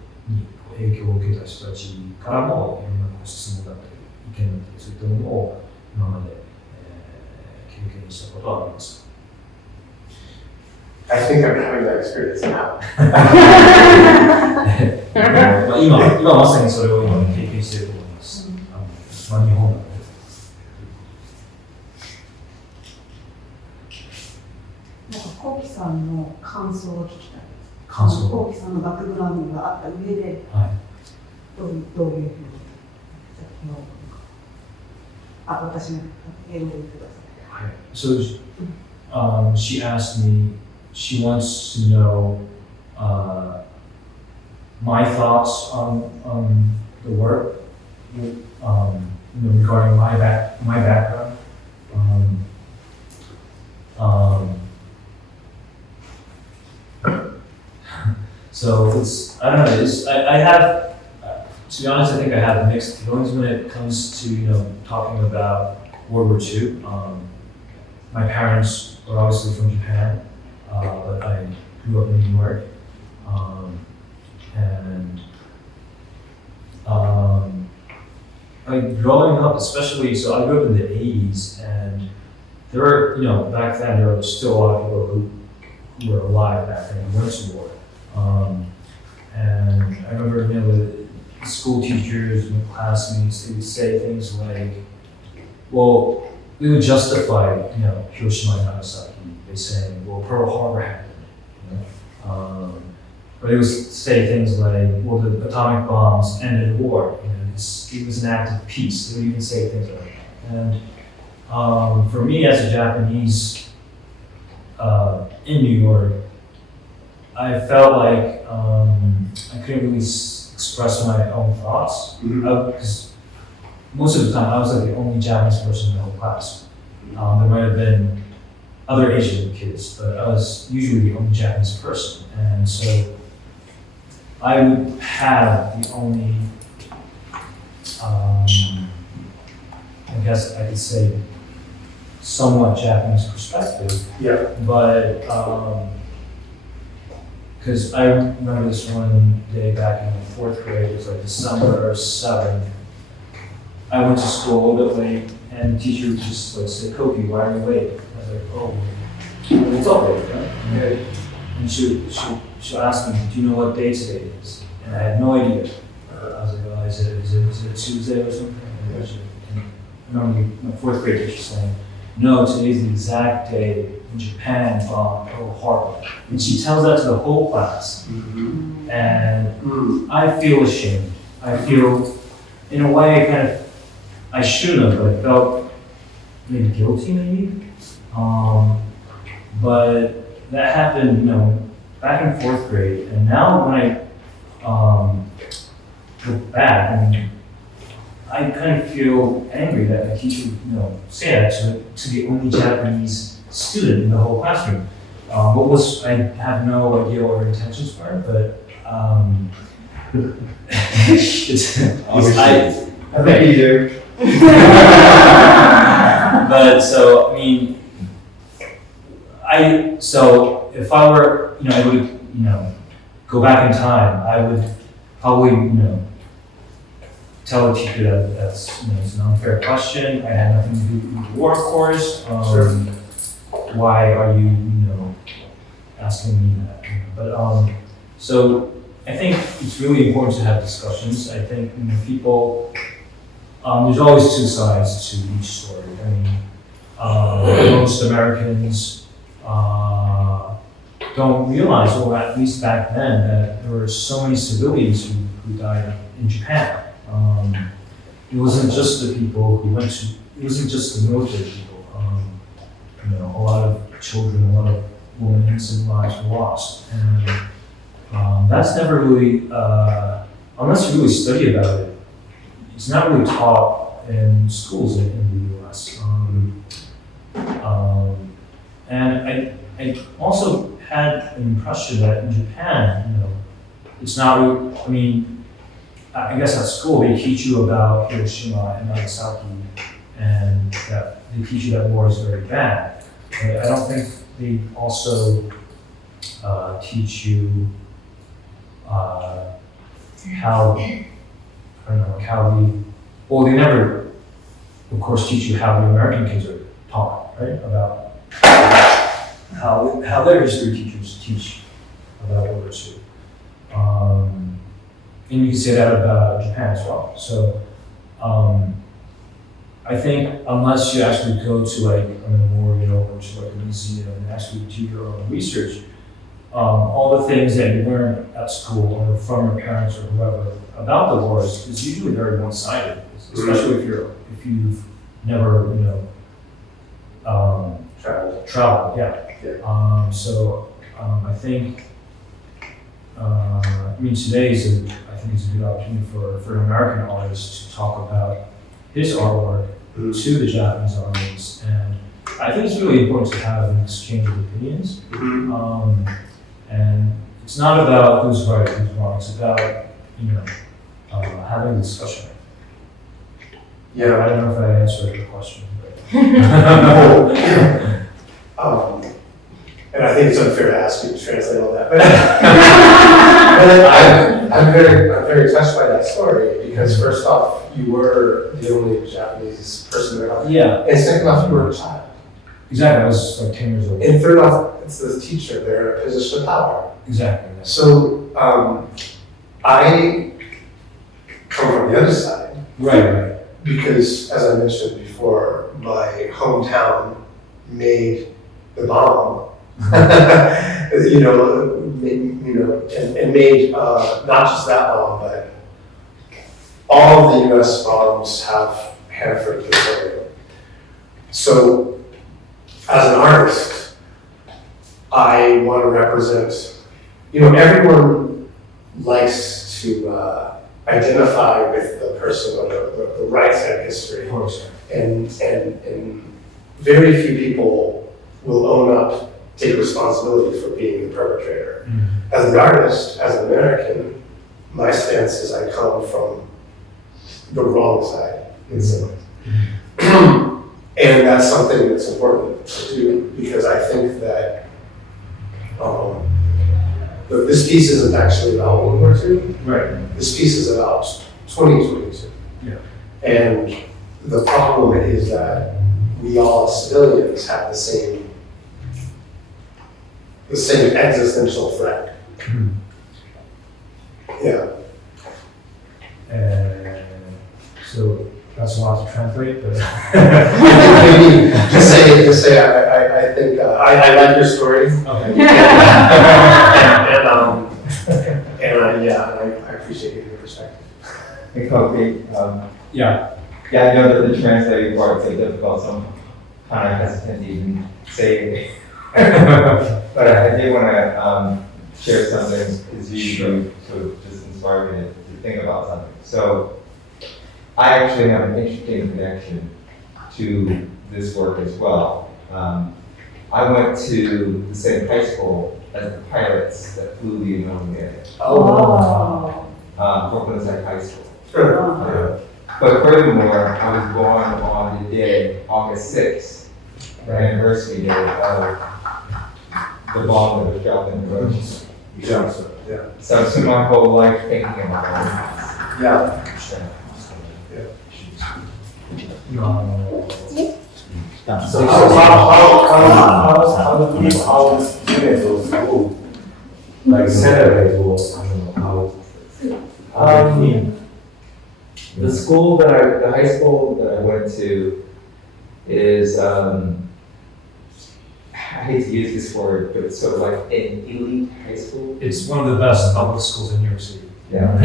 影響を受けた人たちからのいろんな質問だったり意見だったりそういったものを今まで、経験したことはありますか？ I think I'm having that experience now. 今まさにそれを今経験していると思います。日本だと。コウキさんの感想を聞きたいです。感想。コウキさんのバックグラウンドがあった上で、はい。どういうふうに作品を私の英語で言ってください。はい。So, she asked me. She wants to know my thoughts on the work, regarding my background. So I don't know. I have, to be honest, I think I have mixed feelings when it comes to talking about World War II. My parents are obviously from Japan. But I grew up in New York, growing up, especially, so I grew up in the 80s, and there were, back then there were still a lot of people who were alive back then who went to war. And I remember, the school teachers and classmates, they would say things like, well, we would justify, Hiroshima and Nagasaki. They say, well, Pearl Harbor happened, but it would say things like, well, the atomic bombs ended the war. it was an act of peace. They would even say things like that. And for me as a Japanese in New York, I felt like I couldn't really express my own thoughts because most of the time I was like the only Japanese person in the whole class. There might have been other Asian kids, but I was usually the only Japanese person, and so I would have the only, I guess I could say, somewhat Japanese perspective. Yeah. But because I remember this one day back in the 4th grade, it was like December 7th. I went to school a little bit late, and the teacher would just like say, "Koki, why are you late?" I was like, "Oh, it's all late, right?" Okay. And she'll ask me, "Do you know what day today is?" And I had no idea. I was like, "Oh, is it Tuesday or something?" And I remember my 4th grade teacher saying, "No, today's the exact day when Japan bombed Pearl Harbor." And she tells that to the whole class. And I feel ashamed. I feel, in a way, kind of, I shouldn't have, but I felt maybe guilty, maybe. But that happened, back in 4th grade. And now when I look back, I mean, I kind of feel angry that my teacher would, say that to the only Japanese student in the whole classroom. I have no idea what her intentions were, but I bet you do. But so, I mean, so if I were, I would, go back in time, I would probably, tell the teacher that that's, it's an unfair question. I had nothing to do with the war, of course. Why are you, asking me that? But so I think it's really important to have discussions. I think people, there's always two sides to each story. I mean, most Americans don't realize, or at least back then, that there were so many civilians who died in Japan. It wasn't just the people who went to, it wasn't just the military people. A lot of children, a lot of women, innocent lives were lost. And that's never really, unless you really study about it, it's not really taught in schools in the US. And I also had an impression that in Japan, it's not really, I mean, I guess at school they teach you about Hiroshima and Nagasaki, and that they teach you that war is very bad. But I don't think they also teach you well, they never, of course, teach you how the American kids are taught, right? About how their history teachers teach about World War II. And you can say that about Japan as well. So I think unless you actually go to like a memorial or to like a museum and actually do your own research, all the things that you learn at school or from your parents or whoever about the war is usually very one-sided, especially if you've never traveled. Yeah. So I think today I think it's a good opportunity for an American artist to talk about his artwork to the Japanese audience, and I think it's really important to have an exchange of opinions. And it's not about who's right, who's wrong. It's about having a discussion. Yeah. I don't know if I answered your question. And I think it's unfair to ask you to translate all that. But I'm very touched by that story because first off, you were the only Japanese person there. Yeah. And second off, you were a child. Exactly. I was like 10 years old. And third off, it's the teacher. They're in a position of power. Exactly. So I come from the other side. Right. Because, as I mentioned before, my hometown made the bomb. And made not just that bomb, but all of the US bombs have Hanford plutonium. So, as an artist, I want to represent, everyone likes to identify with the person on the right side of history. Of course. And very few people will own up, take responsibility for being the perpetrator. As an artist, as an American, my stance is I come from the wrong side in some ways. And that's something that's important to do because I think that this piece isn't actually about World War II. Right. This piece is about 2022. Yeah. And the problem is that we all as civilians have the same existential threat. Yeah. So that's a lot to translate, but Maybe just say I think I like your story. okay. And I appreciate your perspective. Hey, Koki, Yeah. yeah, I know that the translating part is difficult, so I'm kind of hesitant to even say it. But I did want to share something because you sort of just inspired me to think about something. So I actually have an interesting connection to this work as well. I went to the same high school as the pilots that flew the Atombomb. Brooklyn Tech High School. Sure. But furthermore, I was born on the day, August 6th, the anniversary day of the bomb that was dropped in Hiroshima. Yeah. So I spent my whole life thinking about that. Yeah. So how do people, how students of school, like celebrate or I don't know how? The school the high school that I went to is, I hate to use this word, but it's sort of like an elite high school. It's one of the best public schools in New York City. Yeah.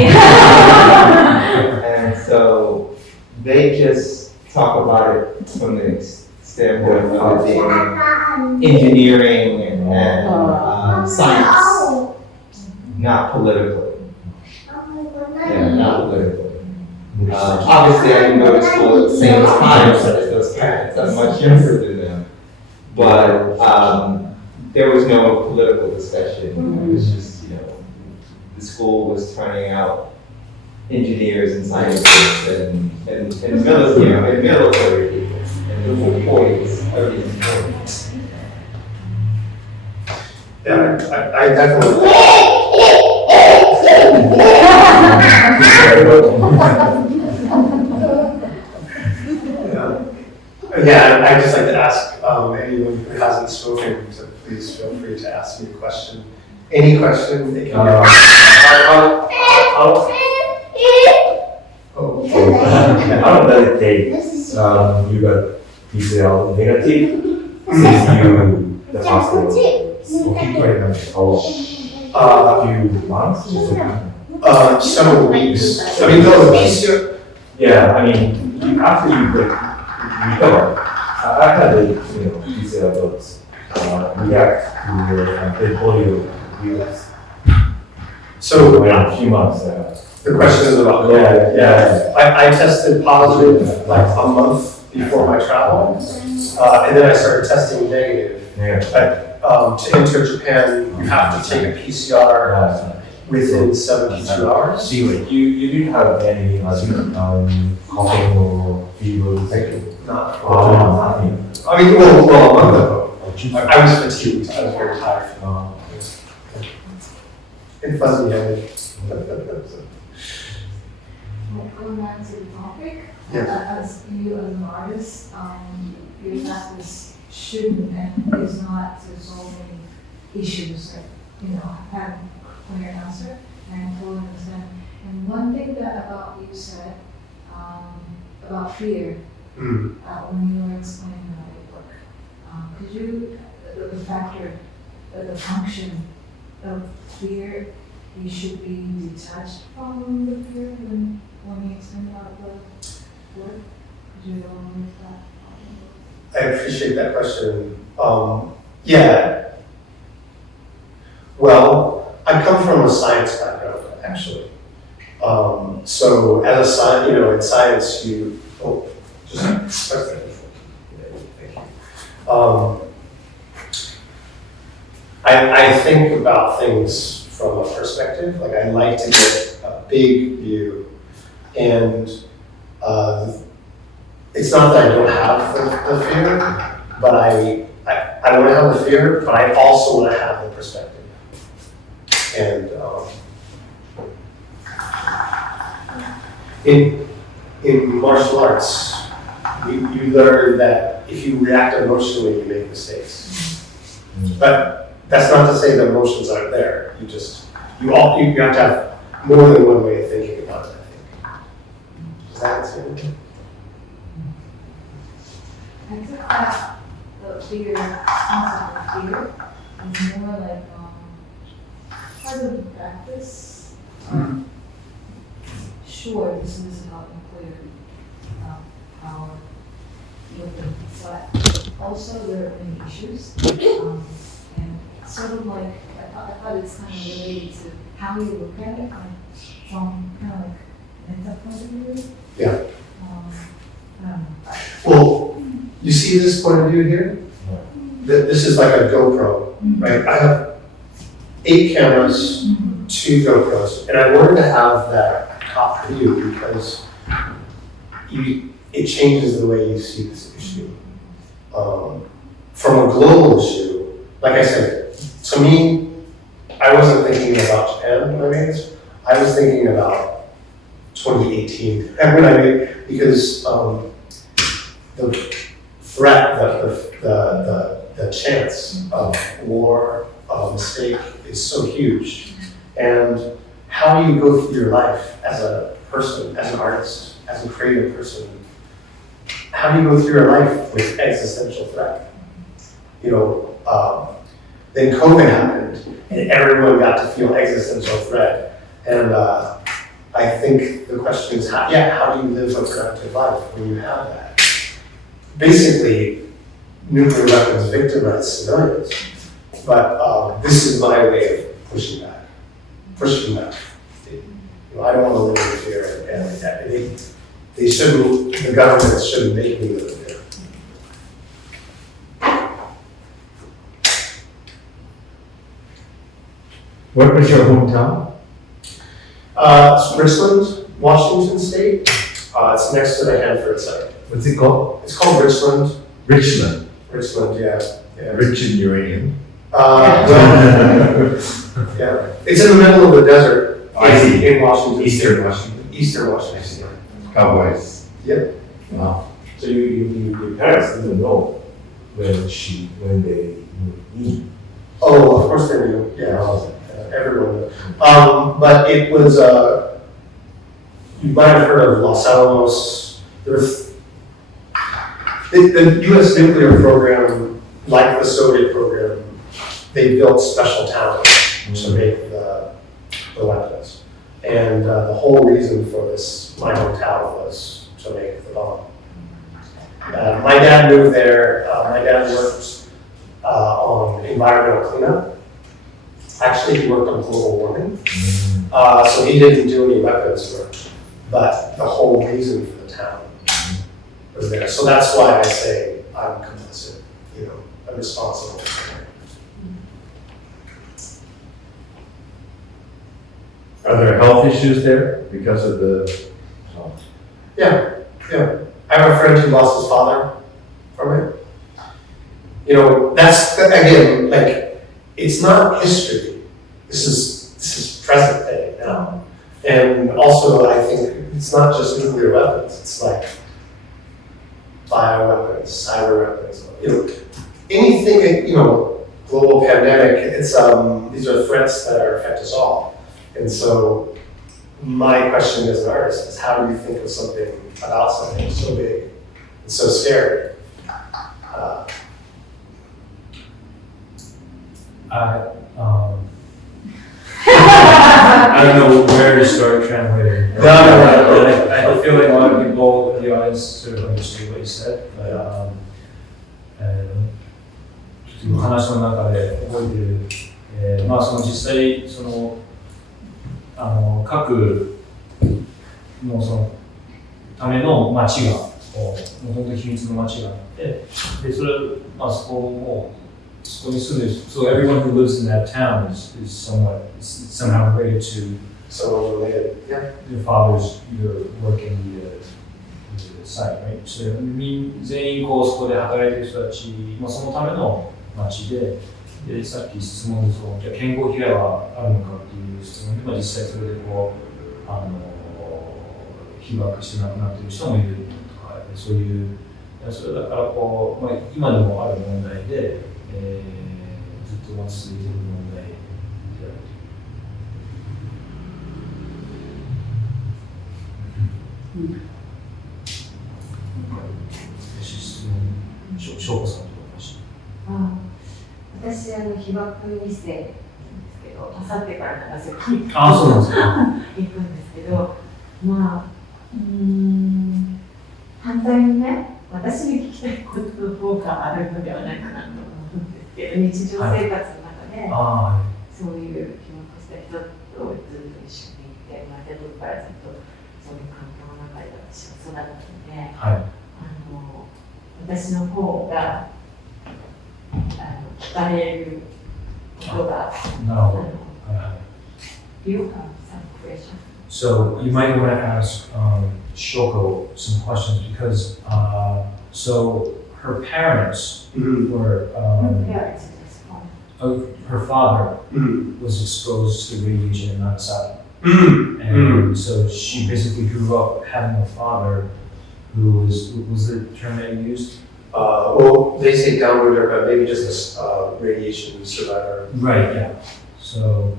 And so they just talk about it from the standpoint of it being engineering and science, not politically. Yeah, not politically. Obviously, I didn't go to school at the same time as those parents. I'm much younger than them. But there was no political discussion. It was just, the school was turning out engineers and scientists and military, and military people and the 40s, 30s, and 40s. Yeah, I definitely. Yeah, I'd just like to ask anyone who hasn't spoken to please feel free to ask me a question. Any question they can get. How does it take, you got PCR negative since you, the hospital? A few months or something? Several weeks. I mean, no, the PCR. Yeah, I mean, after you recover, I had a, PCR dogs react to the antibody virus. So Around a few months. the question is about. Yeah. I tested positive like a month before my travel, and then I started testing negative. Yeah. To enter Japan, you have to take a PCR within 72 hours. See, you didn't have any coughing or fever? Not Nothing. I mean, well, a month ago. I was fatigued. I was very tired. And fuzzy headed. Going back to the topic, Yes. as you as an artist, your practice shouldn't and is not to solve any issues or, have a clear answer, and I totally understand. And one thing that about you said, about fear, when you were explaining how it worked, could you, the factor, the function of fear, you should be detached from the fear when when you explain about the work, could you elaborate that? I appreciate that question. Yeah. Well, I come from a science background, actually. So as a science, in science, just press that. Thank you. I think about things from a perspective. Like I like to get a big view, and it's not that I don't have the fear, but I want to have the fear, but I also want to have the perspective. And in martial arts, you learn that if you react emotionally, you make mistakes. But that's not to say that emotions aren't there. You have to have more than one way of thinking about it, I think. Does that answer anything? I took that the fear concept of fear is more like part of the practice. Sure, this is about nuclear power, but also there are many issues, and sort of like I thought it's kind of related to how you look at it, from kind of like mental point of view. Yeah. I don't know. Well, you see this point of view here? This is like a GoPro, right? I have 8 cameras, 2 GoPros, and I wanted to have that top view because it changes the way you see this issue. From a global issue, like I said, to me, I wasn't thinking about Japan when I made this. I was thinking about 2018 when I made, because the threat, the chance of war, of mistake is so huge. And how do you go through your life as a person, as an artist, as a creative person? How do you go through your life with existential threat? Then COVID happened, and everyone got to feel existential threat. And I think the question is, how do you live a productive life when you have that? Basically, nuclear weapons victimize civilians, but this is my way of pushing back. I don't want to live in fear, and they shouldn't. The government shouldn't make me live in fear. What was your hometown? It's Richland, Washington State. It's next to the Hanford site. What's it called? It's called Richland. Richland. Richland, yeah. Rich in uranium. Yeah. It's in the middle of the desert. I see. In Washington. Eastern Washington. Eastern Washington. Cowboys. Yep. Wow. So your parents didn't know when they moved in? Oh, of course they knew. Yeah, everyone knew. But it was, you might have heard of Los Alamos. The U.S. nuclear program, like the Soviet program, they built special towns to make the weapons. And the whole reason for this, my hometown, was to make the bomb. My dad moved there. My dad worked on environmental cleanup. Actually, he worked on global warming. So he didn't do any weapons work, but the whole reason for the town was there. So that's why I say I'm complicit, I'm responsible. Are there health issues there because of the? Yeah. I have a friend who lost his father from it. That's, again, like, it's not history. This is present day now. And also, I think it's not just nuclear weapons. It's like bioweapons, cyber weapons. Anything. Global pandemic. It's these are threats that affect us all. And so, my question as an artist is, how do you think of something about something so big and so scary? I don't know where to start translating. No. I feel like a lot of people in the audience sort of understood what you said, butちょっと話の中で覚えてる、まあその実際その各のそのための町がもう本当に秘密の町があって、でそれまあそこもそこに住んでる、so everyone who lives in that town is somehow related to So related. Yeah. your father's work in the site, right? So 全員こうそこで働いてる人たち、まあそのための町で、でさっき質問でそうじゃあ健康被害はあるのかっていう質問で、まあ実際それでこう被爆して亡くなっている人もいるとか、そういうそれだからこう、まあ、今でもある問題で、ずっと続いている問題であるという。質問、翔子さんとかもし。私被爆2世なんですけど、あさってから長崎にそうなんですか。行くんですけど、まあ反対にね、私に聞きたいことの方があるのではないかなと思うんですけど、日常生活の中で、そういう被爆した人とずっと一緒にいて、生まれた時からずっとそういう環境の中で私は育ったので、私の方が聞かれることが、You have some questions. So you might want to ask Shoko some questions because so her parents were her father was exposed to radiation in Nagasaki, and so she basically grew up having a father who was the term that you used? Well, they say downward, but maybe just a radiation survivor. Right. Yeah. So.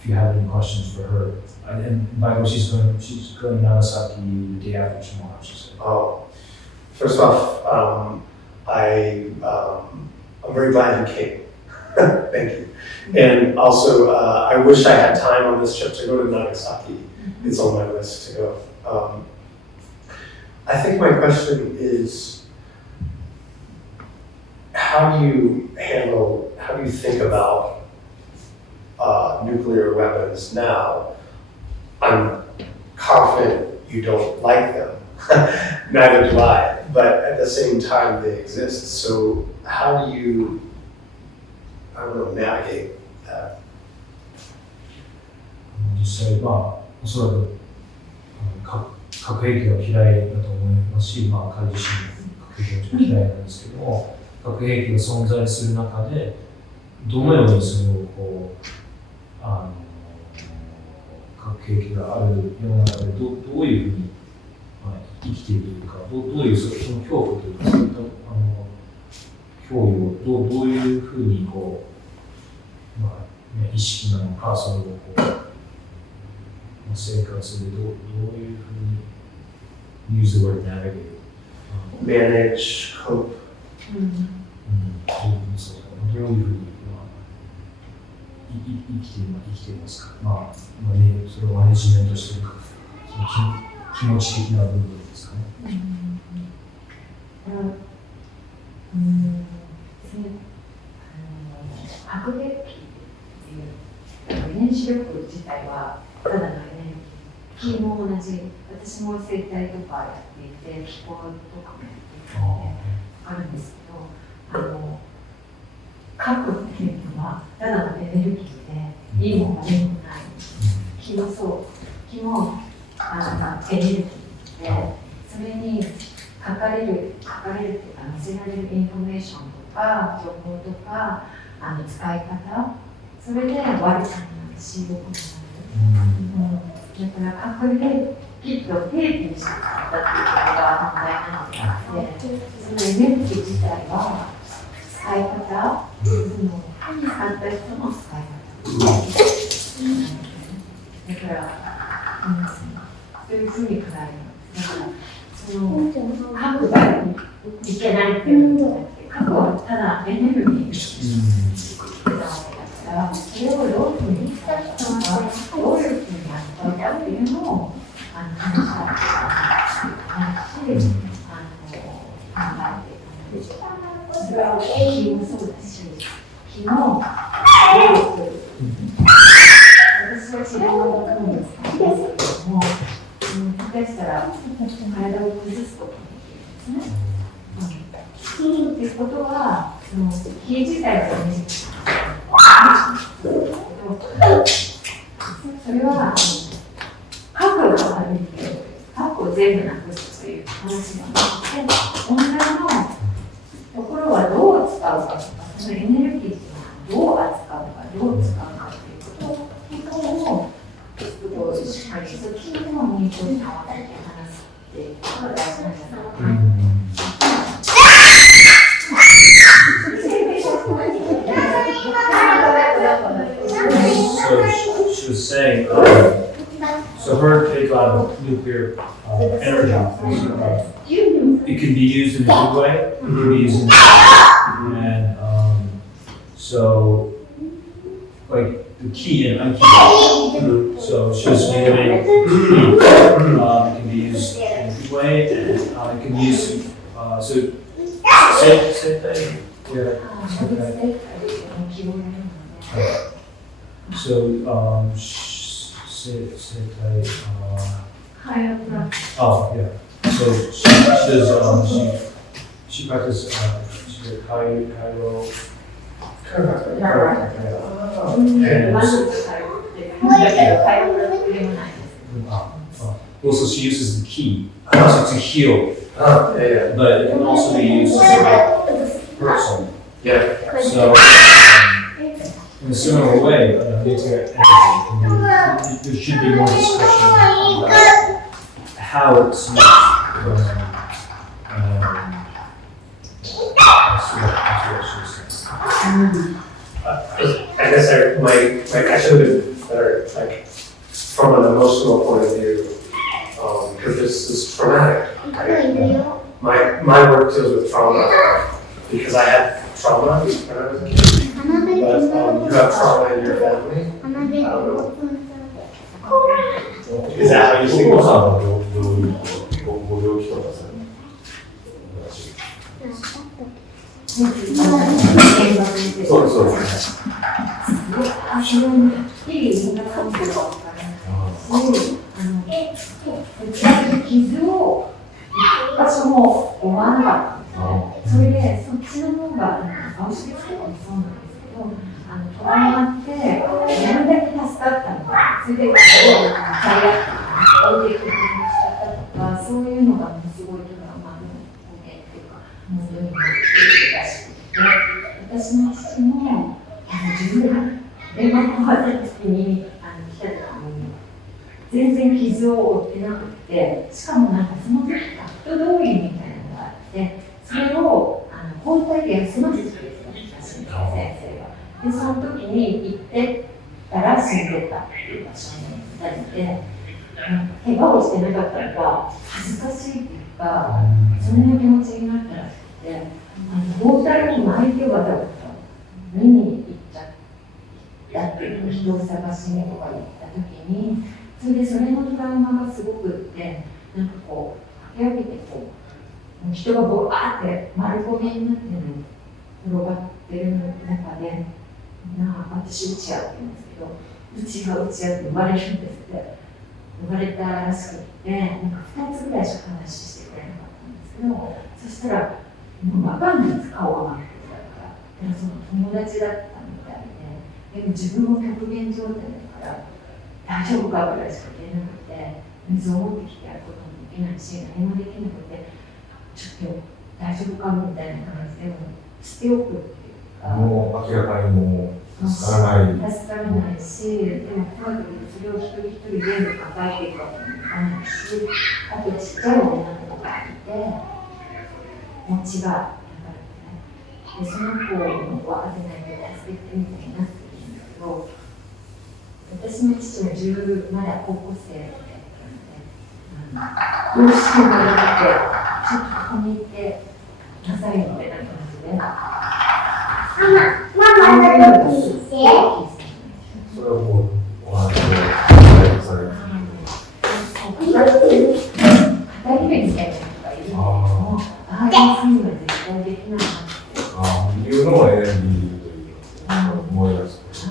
If you have any questions for her, and by the way, she's going to Nagasaki the day after tomorrow. She said. First off, I'm very glad you came. Thank you. And also, I wish I had time on this trip to go to Nagasaki. It's on my list to go. I think my question is, how do you think about nuclear weapons now? I'm confident you don't like them, neither do I, but at the same time they exist. So how do you, navigate that? 実際おそらく核兵器は嫌いだと思いますし、彼自身も核兵器は嫌いなんですけども、核兵器が存在する中でどのようにそれをこう核兵器がある世の中でどういうふうに、生きているというか、どういうその恐怖というか、そういった脅威をどういうふうにこう、意識なのか、それをこう生活でどういうふうに use the word navigate, manage, cope. どういうふうに生きていますか。それをマネジメントしているか、その気持ち的な部分ですかね。核兵器っていう原子力自体はただのエネルギー、気も同じ、私も生態とかやっていて、気候とかもやっていてあるんですけど、核っていうのはただのエネルギーで、いいも悪いもない。気もそう、気もエネルギーで、それに書かれるっていうか、載せられるインフォメーションとか、情報とか、使い方、それで悪さになるし、良くなる。だから核兵器と兵器にしてたっていうことが問題なのであって、そのエネルギー自体は使い方、使った人の使い方。だから、そういうふうに捉える。だから、核がいけないっていうのじゃなくて、核はただエネルギーにしてたわけだから、それをどういうふうにそれは木もそうだし、木の私は治療を書くんですけども、下手したら体を崩すことができるんですね。っていうことは、木自体がね、それは核が悪いけど、核を全部なくすという話があって、女のところはどう使うかとか、そのエネルギーっていうのはどう扱うか、どう使うかということをしっかりそっちの方にちょっと合わせて話すっていうことが大事なんじゃないかな。So she was saying, so her take on nuclear energy, it can be used in a good way, it can be used in a bad way. And so, like the key in aikido, so she was giving it can be used in a good way, and it can be used, so sentai, yeah, sentai. So, oh yeah. So she practices Cairo. Also, she uses the key to heal, but it can also be used to hurt someone. Yeah. So, in a similar way, nuclear energy there should be more discussion about how it's used. I guess my question is better, like, from an emotional point of view, because this is traumatic. Right? My work deals with trauma because I had trauma when I was a kid. But you have trauma in your family? I don't know. Is that how you think about it? そうです、そうです。傷を一箇所も負わなかったんですね。それでそっちの方がアウシュビッツとかもそうなんですけど、トラウマってやるだけ助かったのか、それで最悪置いていくことにしちゃったとか、そういうのがものすごいトラウマの語源っていうか、本当にらしくて、私の父も自分が電話を回った時に来た時に全然傷を負ってなくて、しかもなんかその時カット通りみたいなのがあって、それを本体で休ませてくれてた先生が。で、その時に行ってたら死んでたっていう場所に行ったりで、怪我をしてなかったのが恥ずかしいっていうか、そんな気持ちになったらしくて、包帯に巻いてわざわざ見に行っちゃったっていう人を探しにとか行った時に、それのトラウマがすごくって、なんかこう駆け上げてこう人がボワーって丸焦げになって転がってる中で、私打ち合うって言うんですけど、打ち合うって言われるんですって言われたらしくって、なんか2つぐらいしか話してくれなかったんですけど、そしたらもう分かんないんです、顔が真っ黒だから。でもその友達だったみたいで、でも自分も極限状態だから大丈夫かぐらいしか言えなくて、水を持ってきてやることもできないし、何もできなくて、ちょっと大丈夫かみたいな感じで捨ておくっていうか、もう明らかにもう助からない。助からないし、でも怖いけどそれを一人一人全部抱えていくわけにもいかないし、あとちっちゃい女の子がいて、餅がでその子を当てないで助けてみたいになってるんだけど、私の父もまだ高校生だったので、どうしてもなくて、ちょっとここに行ってなさいみたいな感じで。ママがどこに行って？それはもうお話をされる。語り部みたいな人がいるんだけども、ああいうふうには絶対対できないなっていうのをエネルギーという思います。実際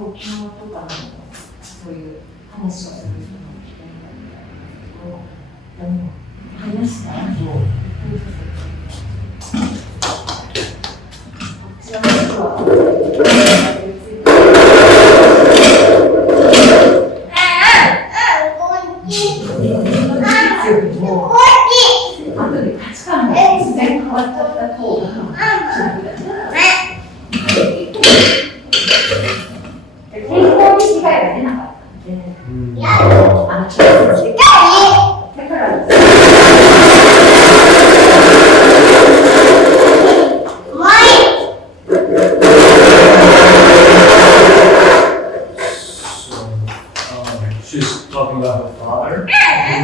沖縄とかのそういう話をする人も来てみたみたいですけど、でも話した後、こちらの人は後で価値観が突然変わっちゃった方が健康に被害が出なかったので、だからですね。She's talking about her father,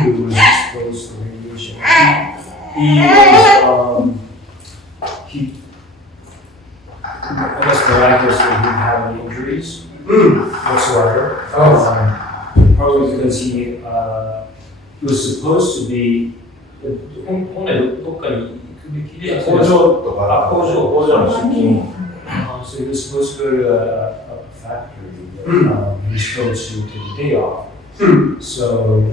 who was exposed to radiation. He I guess miraculously didn't have any injuries whatsoever. Probably because he was supposed to be. 本来どっかに行くべきで工場とか工場の出勤。So he was supposed to go to a factory, but he was told to take a day off. So,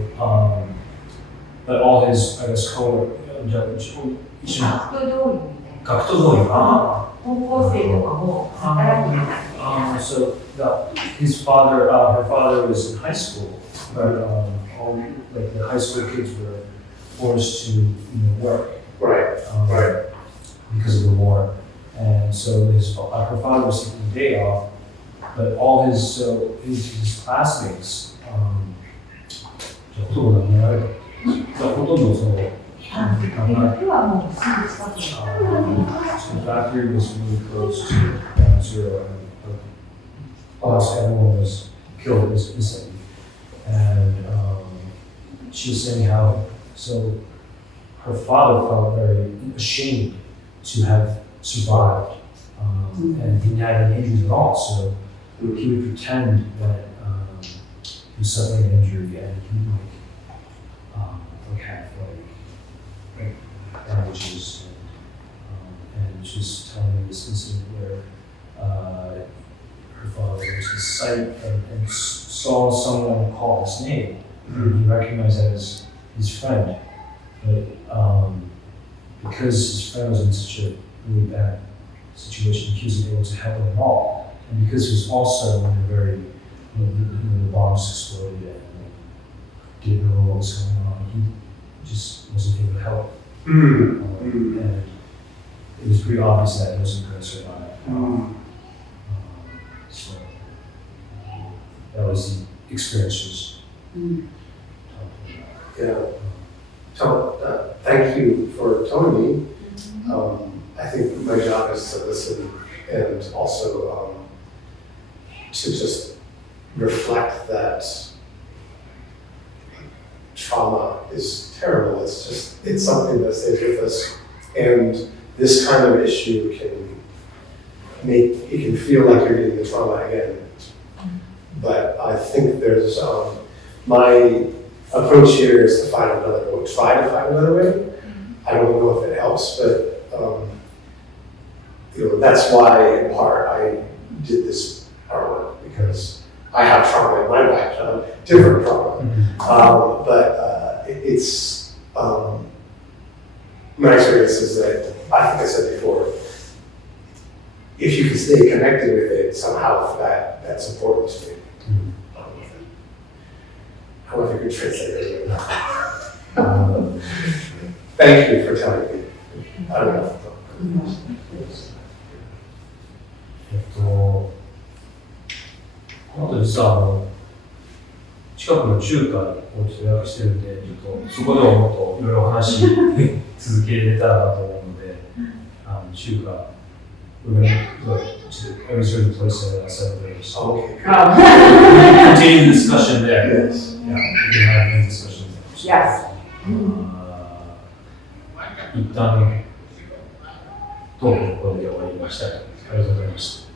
but all his, I guess, so his father, her father was in high school, but all like the high school kids were forced to work, Right. because of the war, and so her father was taking a day off, but all his classmates. ほとんどそのfactory was really close to zero, and almost everyone was killed instantly. And she was saying how her father felt very ashamed to have survived, and he didn't have any injuries at all. So he would pretend that he was suffering an injury, and he would have bandages, and she's telling me this incident where her father was in sight and saw someone call his name, and he recognized that as his friend, but because his friend was in such a really bad situation, he wasn't able to help him at all, and because he was also in a very the bombs exploded and didn't know what was going on. He just wasn't able to help. And it was pretty obvious that he wasn't going to survive. So that was the experiences. Yeah. So thank you for telling me. I think my job is to listen and also to just reflect that trauma is terrible. It's something that stays with us, and this kind of issue can feel like you're getting the trauma again. But I think there's my approach here is to try to find another way. I don't know if it helps, but that's why in part I did this artwork, because I have trauma in my background, different trauma. But it's my experience is that, I think I said before, if you can stay connected with it somehow, that's important to me. I don't know if you could translate it. Thank you for telling me. I don't know. あと実は近くの中華を予約してるんで、ちょっとそこでももっといろいろ話し続けれたらなと思うので、中華、we're going to reserve the place outside of there. So continue the discussion there. Yes. Yeah, we can have many discussions there. Yes. 一旦トークのこれで終わりました。ありがとうございました。